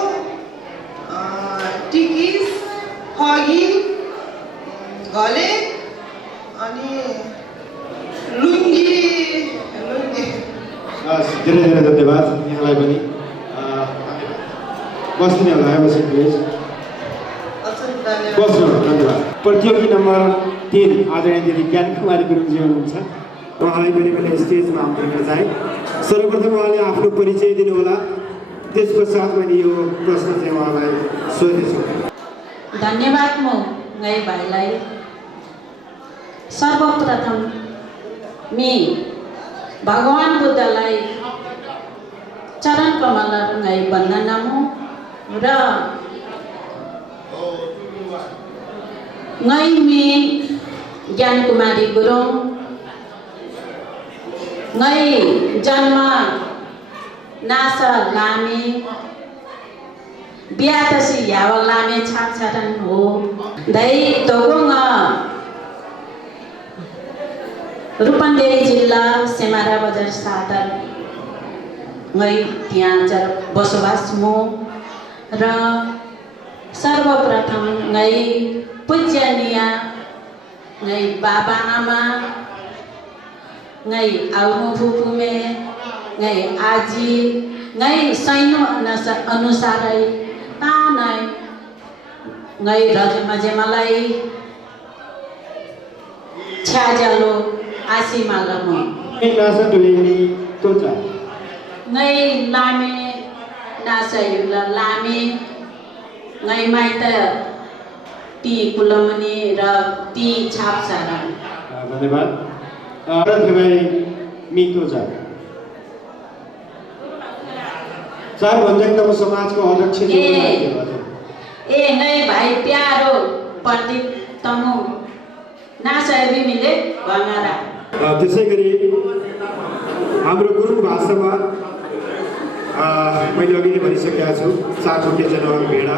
टिकिस फगी घले अनि लुङ्गी धेरै धेरै धन्यवाद यहाँलाई पनि। बस्ने होला है, बस्नु प्लिज, बस्नु धन्यवाद। प्रतियोगी नम्बर 3 आदरणीय दिदी ज्ञान कुमारी गुरुङजी हुनुहुन्छ, उहाँलाई पनि मैले स्टेजमा आउन चाहे। सर्वप्रथम उहाँले आफ्नो परिचय दिनुहोला, त्यस पश्चात मैले यो प्रश्न चाहिँ उहाँलाई सोध्नेछु। धन्यवाद म गाई भाइलाई। सर्वप्रथम मी भगवान बुद्धलाई चरण कमल गाई वन्दना हो र गाई में ज्ञान कुमारी गुरुङ गाई जन्म नासा लामे बिहा तसी यावल लामे छाछरन हो दै तोगुङ रूपन्देही जिल्ला सेमारा बजार सादर गई त्यहाँ बसोबास मो र सर्वप्रथम गई पूजनीय गई बाबा आमा गई आउनु फुफुमे गई आजी गई सैनो अनुसारै तानै गई रजमजेमलाई छ्याजलो आसी मालमो ngay lame nasa yula lame ngay mai ta ti kulamani ra ti chap sara धन्यवाद। भाइ मितो छ 4 भन्ज्याङको समाजको अध्यक्ष ए ngay भाइ प्यारो पण्डित तमु नासा बि मिले भंगारा। त्यसै गरी हाम्रो गुरुङ भाषामा मैले अघि नै भनिसकेका छु 4 थोके जनावर भेडा।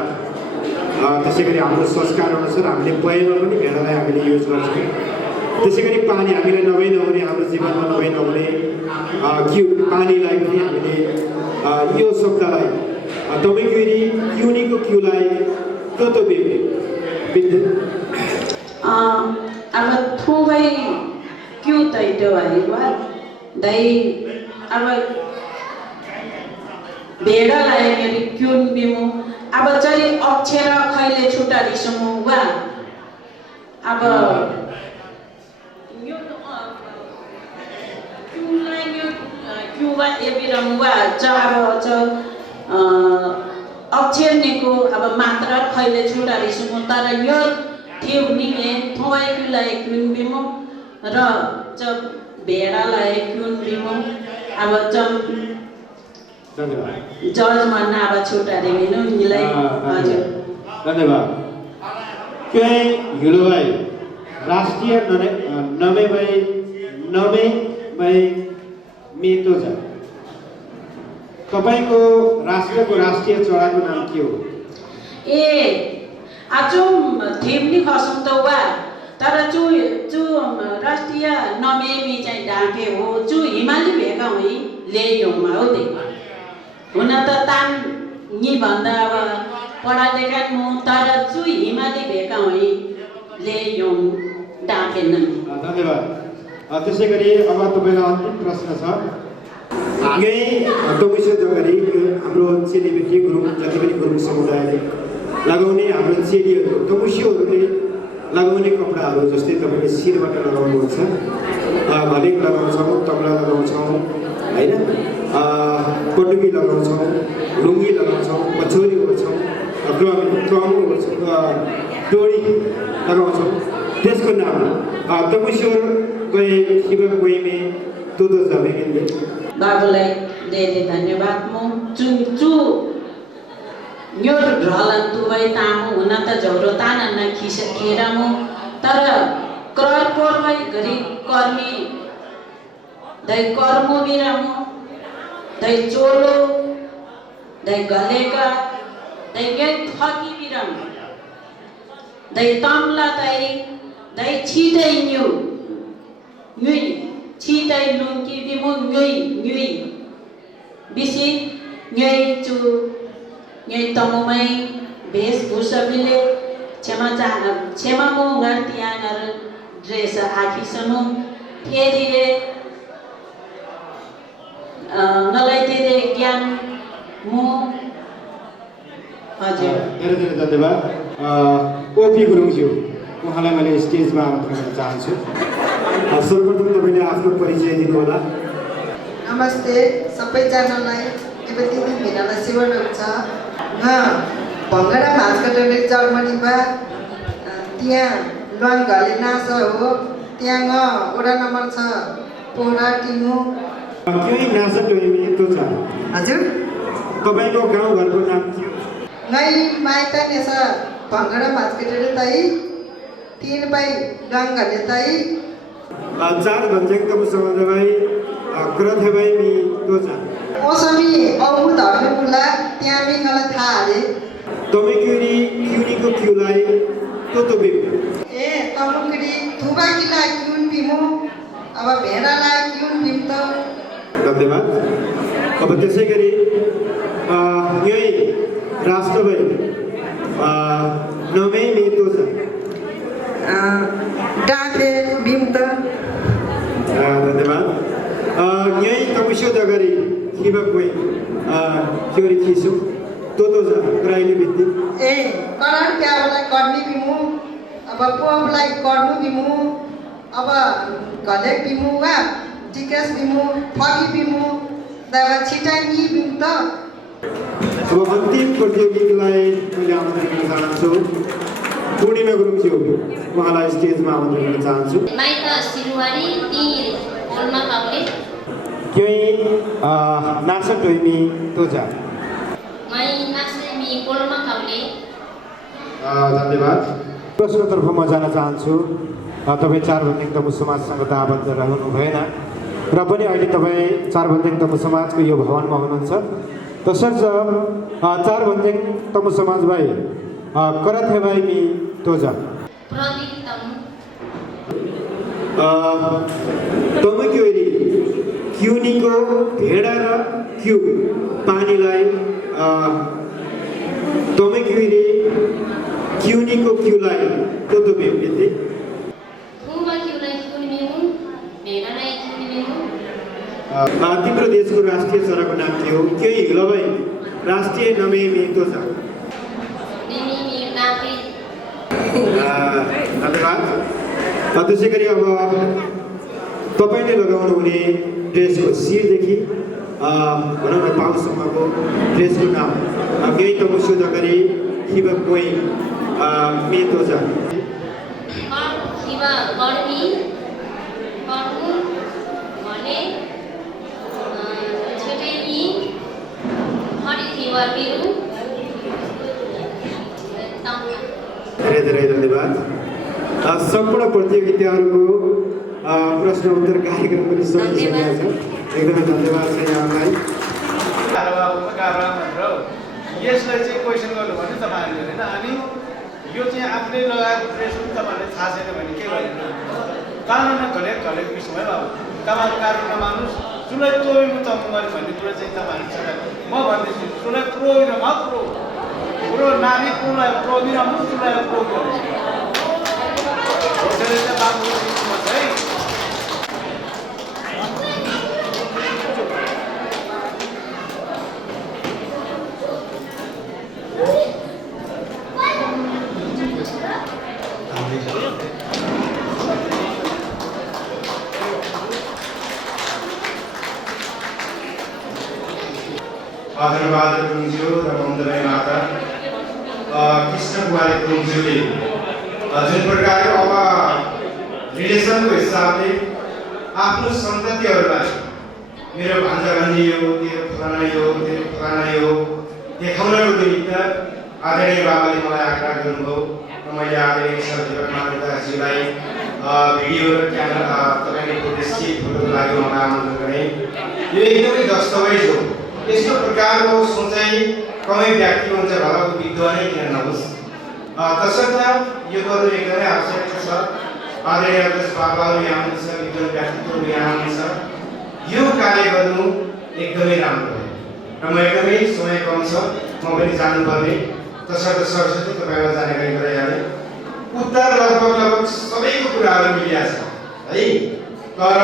त्यसै गरी हाम्रो संस्कार अनुसार हामीले पहेँलमा पनि भेडालाई हामीले युज गर्छौँ। त्यसै गरी पानी हामीले नभई नहुने हाम्रो जीवनमा नभई नहुने पानीलाई पनि हामीले यो शब्दलाई तपाईँको यदि क्युनीको क्युलाई तो अब थोबै क्यु तैटो भएमा दाइ अब भेडालाई मेरो क्युन बिमु अब चाहिँ अक्षर खैले छुटा रिसमु वा अब यो क्युलाई यो क्युवा एबिरमुवा च अब च अक्षर निको अब मात्र खैले छुटा रिसमु तर यो थियो निगे थोइ क्युलाई क्युन बिमु र च भेडालाई क्युन बिमु अब च धन्यवाद जजमा नाबा छोटा रे मेनु मिलाई हजुर धन्यवाद के हिलोलाई राष्ट्रिय नमे भाइ मेतो छ तपाईको राष्ट्रको राष्ट्रिय चराको नाम के हो ए आचुम थेम्नी खसुम त वा तर चु राष्ट्रिय नमेमी चाहिँ ढाके हो चु हिमाली भेका हुई ल्याइयोमा हो दे हुन त तान नि भन्दा अब पढा लेखा मु तर चु हिमाली भेका हुई ल्याइयोम ढाकेन धन्यवाद त्यसै गरी अब तपाईलाई अन्तिम प्रश्न छ यही तमिसो जगरी हाम्रो चेलीबेटी गुरुङ जति पनि गुरुङ समुदायले लगाउने हाम्रो चेलीहरू तमिसियोहरूले लगाउने कपडाहरू जस्तै तपाईँले शिरबाट लगाउनुहुन्छ भलिक लगाउँछौँ तबला लगाउँछौँ होइन पटुकी लगाउँछौँ लुङ्गी लगाउँछौँ पछौरी ओढ्छौँ क्रम ओढ्छौँ डोरी लगाउँछौँ त्यसको नाम तमिसियोर गए शिव गइमे तुदो जबेगिनले बाबुलाई धेरै धन्यवाद म चु यो ढलन दुवै तामु हुन त झौरो तान न खिसेर मु तर कोरमै गरी कर्मी दै कर्मो बिरामु दै चोलो दै गलेका दै गेट फकी बिराम दै तमला दै छिटै न्यु न्युई छिटै लुङ्की बिमु न्युई बिसी न्युई चु न्युई तमुमै वेशभूषा बिले क्षमा मु गर्तियानर ड्रेस आखिसनु फेरि नलाई दिए ज्ञान मु हजुर धेरै धेरै धन्यवाद ओपी गुरुङज्यू उहाँलाई मैले स्टेजमा आमन्त्रण गर्न चाहन्छु सर्वप्रथम तपाईँले आफ्नो परिचय दिनुहोला नमस्ते सबैजनालाई यति भेनालाई सिवर हुन्छ भङ्गडा भाँचकटले जर्मनीमा त्यहाँ लुवाङ घले नाच हो त्यहाँ वडा नम्बर 6 पोरा टिमु केही नाच टोइमी तो छ हजुर तपाईँको गाउँ घरको नाम के हो नै माइता नेस भङ्गडा भाँचकटले तै तीन बाई लुवाङ घले तै चार भन्ज्याङ तब समाजलाई क्रथ भाइ मी तो छ ओसमी औबु धर्मे बुला त्यहाँ मी गला थाहा हाले तमे क्युनीको क्युलाई तो बिम ए तमुकडी थुबा किला क्युन बिमु अब भेडालाई क्युन बिम त धन्यवाद अब त्यसै गरी यही राष्ट्रभाइ नमे मेतो छ डाके बिम त धन्यवाद यही तमिसो जगरी हिबा कोही क्युरी खिसु तो छ क्राइले भित्ति ए करार प्यारोलाई कर्नी बिमु अब पोबलाई कर्नु बिमु अब गले बिमु वा टिकेस बिमु फगी बिमु दाबा छिटाइ नि बिम त अब अन्तिम प्रतियोगीलाई मैले आमन्त्रण गर्न चाहन्छु पूर्णिमा गुरुङज्यू उहाँलाई स्टेजमा आमन्त्रण गर्न चाहन्छु माइता सिरुवारी ती ओल्मा काउले केही नाच टोइमी तोजा माइ नासे मी ओल्मा काउले धन्यवाद प्रश्नतर्फ म जान चाहन्छु तपाईँ चारभन्दिङ तमु समाजसँग त आबद्ध रहनु भएन र पनि अहिले तपाईँ चारभन्दिङ तमु समाजको यो भवनमा हुनुहुन्छ तसर्थ चारभन्दिङ तमु समाज भाइ करथे भाइ मी तोजा प्रदीप तमु तमु क्युरी क्युनीको भेडा र क्यु पानीलाई तमु क्युरी क्युनीको क्युलाई तो बेबिते फुमा क्युलाई क्युन मेमु भेडालाई क्युन मेमु तिम्रो देशको राष्ट्रिय चराको नाम के हो केही हिलो भाइ राष्ट्रिय नमे मेतो छ नेमी मी नापे धन्यवाद त्यसै गरी अब तपाईँले लगाउनु हुने ड्रेसको शिरदेखि भनौँ न पाउसम्मको ड्रेसको नाम केही त मुसुद गरी हिबा कोही मेतो छ हिबा कर्मी कर्मु भने छिटैनी वर्गीहरू धेरै धेरै धन्यवाद। सम्पूर्ण प्रतियोगिताहरूको प्रश्न उत्तर कार्यक्रम पनि सकिसकेको छ। एकदमै धन्यवाद छ यहाँलाई। यसलाई चाहिँ क्वेसन गर्नु भने तपाईँहरूले होइन, अनि यो चाहिँ आफूले लगाएको ड्रेस पनि तपाईँहरूले थाहा छैन भने के गर्नु? कानुनमा घलेक विषय भयो। तपाईँहरू कानुन नमान्नुहोस्, जसलाई तोड्नु त गऱ्यो भन्ने कुरा चाहिँ तपाईँहरू म भन्दैछु, जसलाई प्रोबिन प्रो प्रो नारी प्रोलाई प्रोबिन जसलाई प्रोबिन बाबु है। आदरणबहादुर गुरुङज्यू र ममदबाई माता कृष्ण कुमारी गुरुङज्यूले जुन प्रकारको अब रिलेसनको हिसाबले आफ्नो सन्ततिहरूलाई मेरो भान्जा भान्जी हो, तेरो फलाना यो, तेरो फलाना यो देखाउनको निमित्त आदरणीय बाबाले मलाई आग्रह गर्नुभयो र मैले आदरणीय सर माताजीलाई भिडियो र क्यामेरा तपाईँले फोटोसी फोटोको लागि उहाँलाई आमन्त्रण गरेँ। यो एकदमै दस्तावेज हो। यस्तो प्रकारको सोचाइ कमै व्यक्ति हुन्छ भला ऊ विद्वानै किन नहोस्, तसर्थ यो गर्नु एकदमै आवश्यक छ। आदरणीय अध्यक्ष बाबाहरू यहाँ हुनुहुन्छ, विद्वान व्यक्तित्वहरू यहाँ हुनुहुन्छ, यो कार्य गर्नु एकदमै राम्रो हो र म एकदमै समय कम छ, म पनि जानुपर्ने, तसर्थ सरस्वती तपाईँलाई जानकारी गराइहालेँ। उत्तर लगभग सबैको कुराहरू मिलिया छ है, तर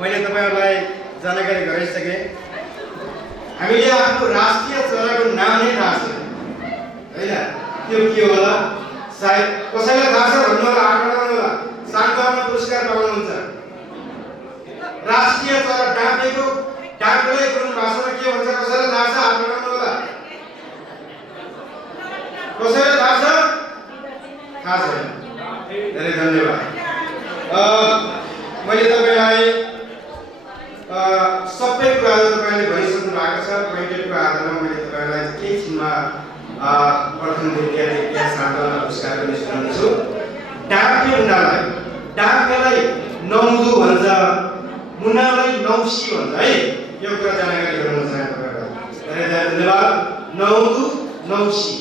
मैले तपाईँहरूलाई जानकारी गराइसकेँ। हामीले आफ्नो राष्ट्रिय चराको नाम नै थाहा छैन होइन, त्यो के होला सायद कसैलाई थाहा छ भन्नु होला, आकलन होला, शान्तमा पुरस्कार पाउनुहुन्छ। राष्ट्रिय चरा डाँफेलाई गुरुङ भाषामा के भन्छ कसैलाई थाहा छ? आकलन होला, कसैलाई थाहा छ? थाहा छैन। धेरै धन्यवाद। मैले तपाईँलाई सबै कुराहरू तपाईँले भनिसक्नु भएको छ। पोइन्टेडको आधारमा मैले तपाईँलाई केही छिनमा प्रथम द्वितीय सान्तवना पुरस्कार पनि सुनाउँछु। डाँफे डाँफेलाई नौदु भन्छ, मुनालाई नौसी भन्छ है, यो कुरा जानकारी गराउन चाहे तपाईँलाई। धेरै धेरै धन्यवाद। नौदु नौसी,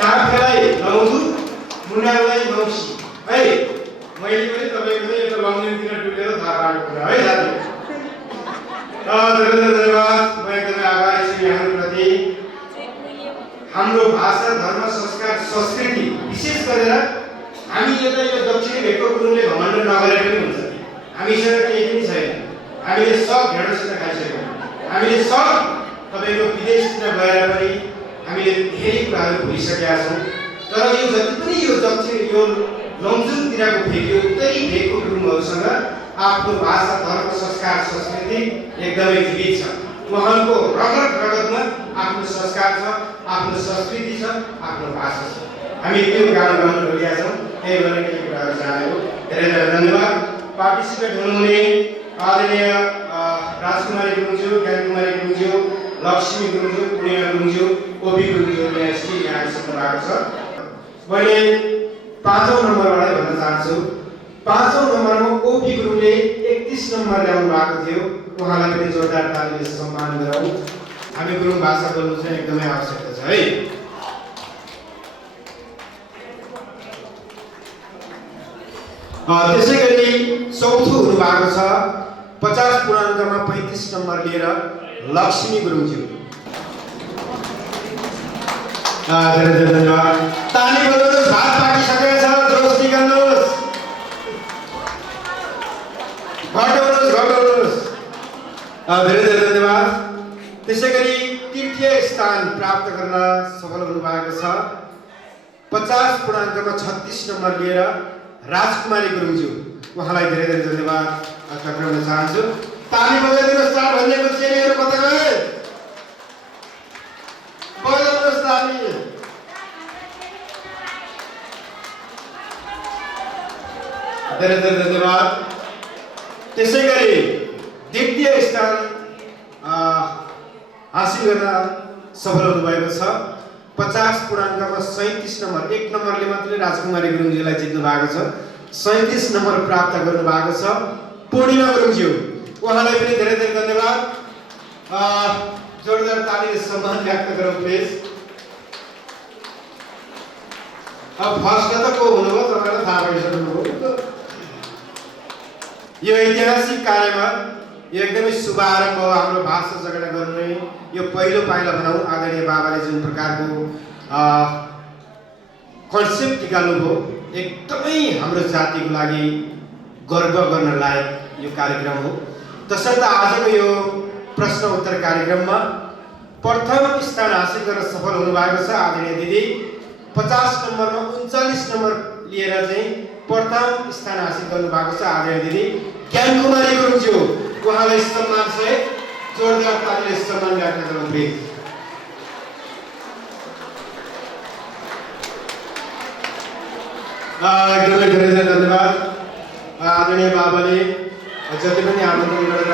डाँफेलाई नौदु, मुनालाई नौसी है। मैले पनि तपाईँको चाहिँ एउटा लङलिङतिर डुलेर थाहा पाएको कुरा है साथी। धेरै धेरै धन्यवाद। म एकदमै आभारी छु यहाँप्रति। हाम्रो भाषा, धर्म, संस्कार, संस्कृति विशेष गरेर हामी यो दक्षिणी भेगको गुरुङले घमण्ड नगरे पनि हुन्छ। हामीसँग केही पनि छैन, हामीले सब ढेँडोसित खाइसक्यौँ, हामीले सब तपाईँको विदेशतिर गएर पनि हामीले धेरै कुराहरू भुलिसकेका छौँ। तर यो जति पनि यो दक्षिण यो लमजुङतिरको भेग, यो उत्तरी भेगको गुरुङहरूसँग आफ्नो भाषा, धर्म, संस्कार, संस्कृति एकदमै जीवित छ। उहाँहरूको रगतमा आफ्नो संस्कार छ, आफ्नो संस्कृति छ, आफ्नो भाषा छ। हामी त्यो गाउँ गरिरहेका छौँ, त्यही भएर केही कुराहरू जानेको। धेरै धेरै धन्यवाद। पार्टिसिपेट हुनुहुने आदरणीय राजकुमारी गुरुङज्यू, ज्ञानकुमारी गुरुङज्यू, लक्ष्मी गुरुङज्यू, पूर्णिमा गुरुङज्यू, ओपी गुरुङज्यूले यहाँ आइसक्नु भएको छ। मैले 5औं नम्बरबाट भन्न चाहन्छु। 5औं नम्बरमा ओपी गुरुङले 31 नम्बर ल्याउनु भएको थियो। उहाँलाई पनि जोरदार तालीले सम्मान गरौँ। हामी गुरुङ भाषा बोल्नु चाहिँ एकदमै आवश्यकता छ है। त्यसै गरी चौथो हुनु भएको छ 50 पूर्णाङ्कमा 35 नम्बर लिएर लक्ष्मी गुरुङज्यू। धेरै धेरै धन्यवाद। ताली बजाउनुहोस्, भात पाकिसकेको छ, जोस निकाल्नुहोस्, घटाउनुहोस्। धेरै धेरै धन्यवाद। त्यसै गरी तृतीय स्थान प्राप्त गर्न सफल हुनुभएको छ 50 पूर्णाङ्कमा 36 नम्बर लिएर राजकुमारी गुरुङज्यू। उहाँलाई धेरै धेरै धन्यवाद गर्न चाहन्छु। ताली बजाइदिनुहोस्। चार भन्नेको चेलीहरू कता गए? बजाउनुहोस् ताली। धेरै धेरै धन्यवाद। त्यसै गरी द्वितीय स्थान हासिल गर्न सफल हुनुभएको छ। 50 पूर्णाङ्कमा 37 नम्बर, 1 नम्बरले मात्रै राजकुमारी गुरुङज्यूलाई जित्नु भएको छ। 37 नम्बर प्राप्त गर्नु भएको छ पूर्णिमा गुरुङज्यू, उहाँलाई पनि धेरै धेरै धन्यवाद। जोरदार तालीले सम्मान व्यक्त गरौँ प्लिज। अब फर्स्ट त को हुनुभयो तपाईँलाई थाहा भइसक्नुभयो। यो ऐतिहासिक कार्यमा यो एकदमै शुभारम्भ हो हाम्रो भाषा जगेडा गर्ने यो पहिलो पाइला भनौँ। आदरणीय बाबाले जुन प्रकारको कन्सेप्ट निकाल्नुभयो एकदमै हाम्रो जातिको लागि गर्व गर्न लायक यो कार्यक्रम हो। तसर्थ आजको यो प्रश्न उत्तर कार्यक्रममा प्रथम स्थान हासिल गर्न सफल हुनुभएको छ आदरणीय दिदी। 50 नम्बरमा 39 नम्बर लिएर चाहिँ प्रथम स्थान हासिल गर्नुभएको छ आदरणीय दिदी ज्ञान कुमारी गुरुङज्यू, उहाँलाई सम्मान सहित जोरदार तालीले सम्मान व्यक्त गरौँ प्लिज। एकदमै धेरै धेरै धन्यवाद। आदरणीय बाबाले जति पनि आमन्त्रण गरेर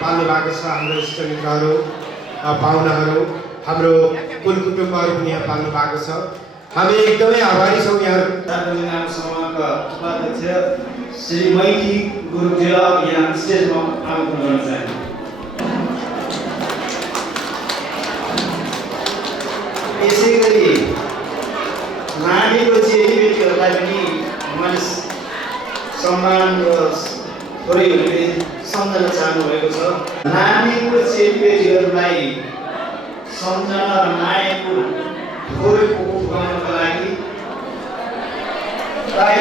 पाल्नु भएको छ हाम्रो इष्टमित्रहरू, पाहुनाहरू, हाम्रो कुल कुटुम्बहरू पनि यहाँ पाल्नु भएको छ। हामी एकदमै आभारी छौँ। यहाँहरू दार्जिलिङ समूहका उपाध्यक्ष श्री मैती गुरुङज्यूलाई यहाँ स्टेजमा आमन्त्रण गर्न चाहन्छु। यसै गरी नानीको चेलीबेटीहरूलाई पनि मैले सम्मान र थोरै हुने सम्झना चाहनुभएको छ। नानीको चेलीबेटीहरूलाई सम्झना र मायाको थोरै उपभोग गर्नको लागि दाइ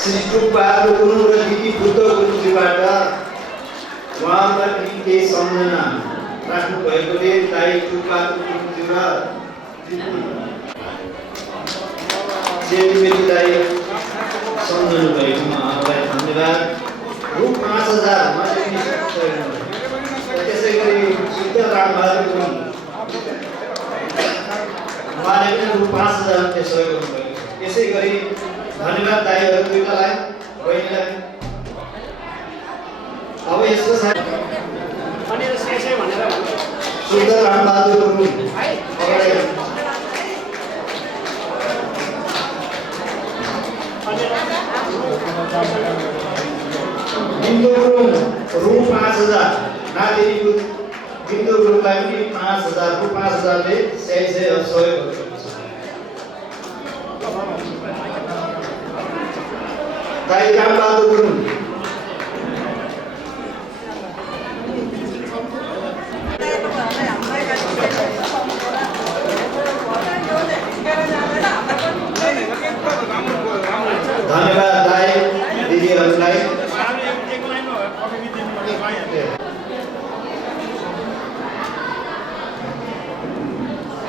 श्री टुकबहादुर गुरुङ र दिदी बुद्ध गुरुङज्यूबाट उहाँहरूलाई पनि केही सम्झना राख्नु भएकोले दाइ टुकबहादुर गुरुङज्यू र चेलीबेटीलाई सम्झनु भएकोमा उहाँलाई धन्यवाद। रु 5000 त्यसै गरी शुद्ध रामबहादुर गुरुङ उहाँले पनि रु 5000 सहयोग गर्नुभएको छ। यसै गरी धन्यवाद दाइहरू दुईटालाई, बहिनीलाई। अब यसको साथ शुद्ध रामबहादुर गुरुङ बिन्दु गुरुङ रु 5000, नादिनी बिन्दु गुरुङलाई पनि 5000 रु 5000ले सहयोग गर्नुहुन्छ। दाइ रामबहादुर गुरुङ धन्यवाद दाइ दिदीहरूलाई।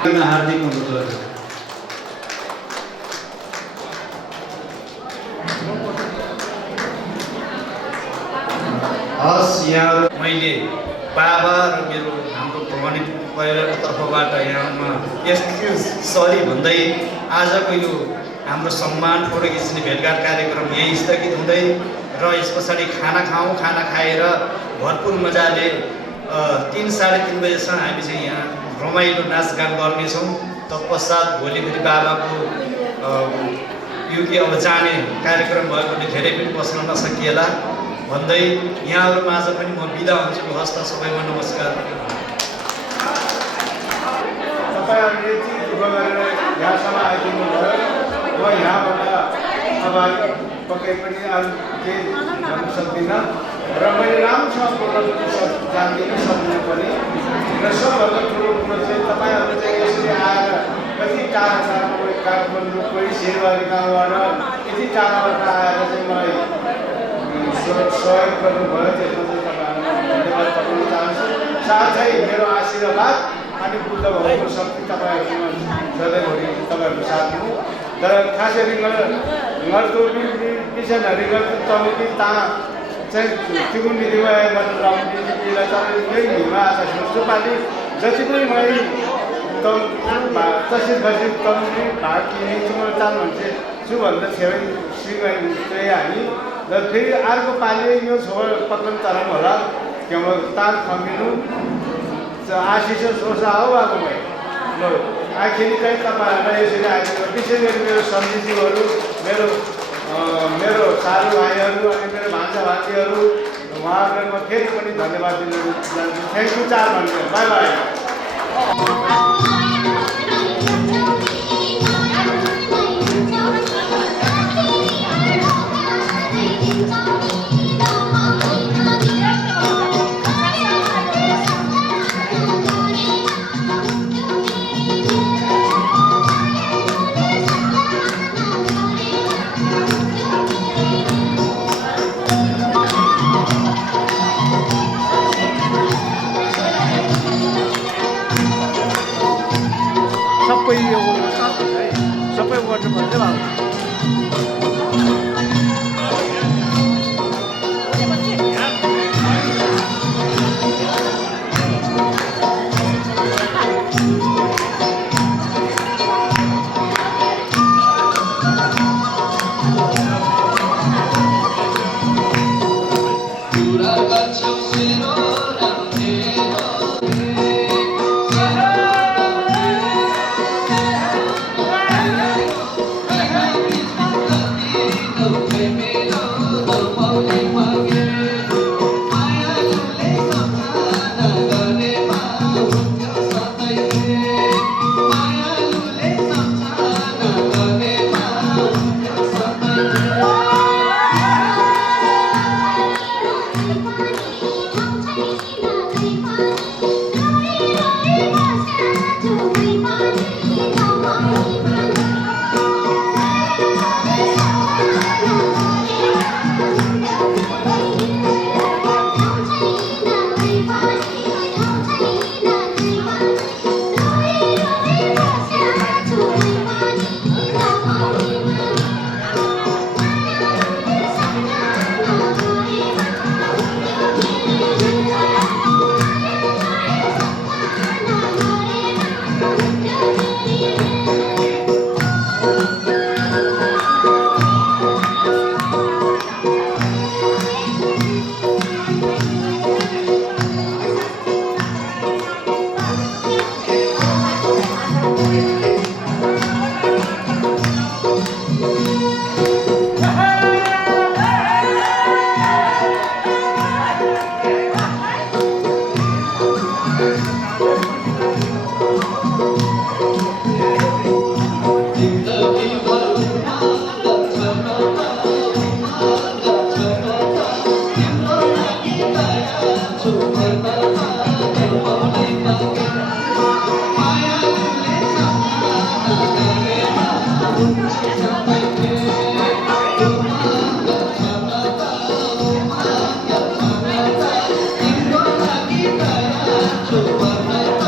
हार्दिक अनुरोध। हस्, यहाँ मैले बाबा र मेरो हाम्रो भवानी परिवारको तर्फबाट यहाँमा एक्सक्युज सरी भन्दै आजको यो हाम्रो सम्मान फोटो खिच्ने भेटघाट कार्यक्रम यहीँ स्थगित हुँदै र यस पछाडि खाना खाउँ। खाना खाएर भरपुर मजाले 3 साढे 3 बजेसम्म हामी चाहिँ यहाँ रमाइलो नाचगान गर्नेछौँ। तत्पश्चात भोलि फेरि बाबाको यो के अब जाने कार्यक्रम भएकोले धेरै पनि बस्न नसकिएला भन्दै यहाँहरू माझ पनि म बिदा हुन्छु। हस्त सबैमा नमस्कार। तपाईँहरूले यति दुःख गरेर यहाँसम्म आइदिनु भयो। म यहाँबाट अब पक्कै पनि अरू केही भन्न सक्दिनँ र मैले राम्रोसँग बोल्न जान्दिनँ सक्दिनँ पनि। र सबभन्दा ठुलो कुरो चाहिँ तपाईँहरू चाहिँ यसरी आएर कति टाढा टाढामा काठमाडौँ कोही सिरबारी गाउँबाट यति टाढाबाट आएर चाहिँ मलाई सहयोग गर्नुभयो। त्यसमा चाहिँ तपाईँहरूलाई धन्यवाद पठाउन चाहन्छु। साथै मेरो आशीर्वाद अनि बुद्ध भगवानको शक्ति तपाईँहरूसँग सधैँभरि तपाईँहरूको साथ हो। तर खासै रिङ्गलको विषय रिङ्गलको तलुकी ता चाहिँ तिगुन निधिमा मतलब राउन्डीलाई तपाईँ यही हिमा आशा सोच्छु। पालि जति पनि मैले तस्सिर खसिर तलुकी भाग किनेछु मैले ताल भन्छे छु भन्दा छेउै सिँगाइ हामी र फेरि अर्को पालि यो छोड पक्कन चलाउनु होला। ताल खमिनु आशिष सोचा हो बाबुभाइ ल आखिर चाहिँ तपाईँहरूलाई यसरी आइदिनु विशेष गरी मेरो सम्झिजीहरू मेरो सारू भाइहरू अनि मेरो भान्जा भान्जीहरू उहाँहरूलाई म फेरि पनि धन्यवाद दिन चाहन्छु। थ्याङ्क यू 4 भन्छु। By by. सबै गर्नुपर्छ बाबु। Thank you.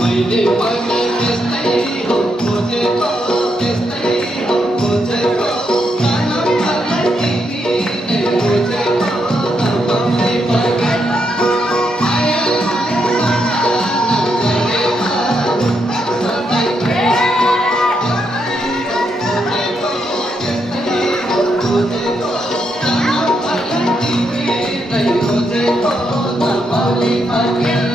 मैले भने त्यस्तै हो खोजेको त्यस्तै हो खोजेको सानो मलाई तिमीले रोजेको नपाउने पर्गेन मायाले सम्झना गरेमा सधैँ खोजेको त्यस्तै हो खोजेको सानो मलाई तिमीले रोजेको नपाउने पर्गेन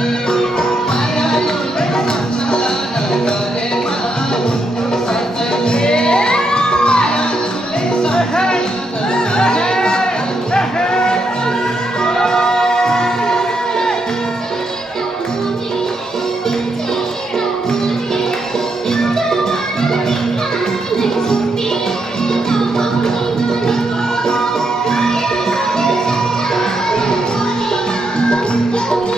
Thank you.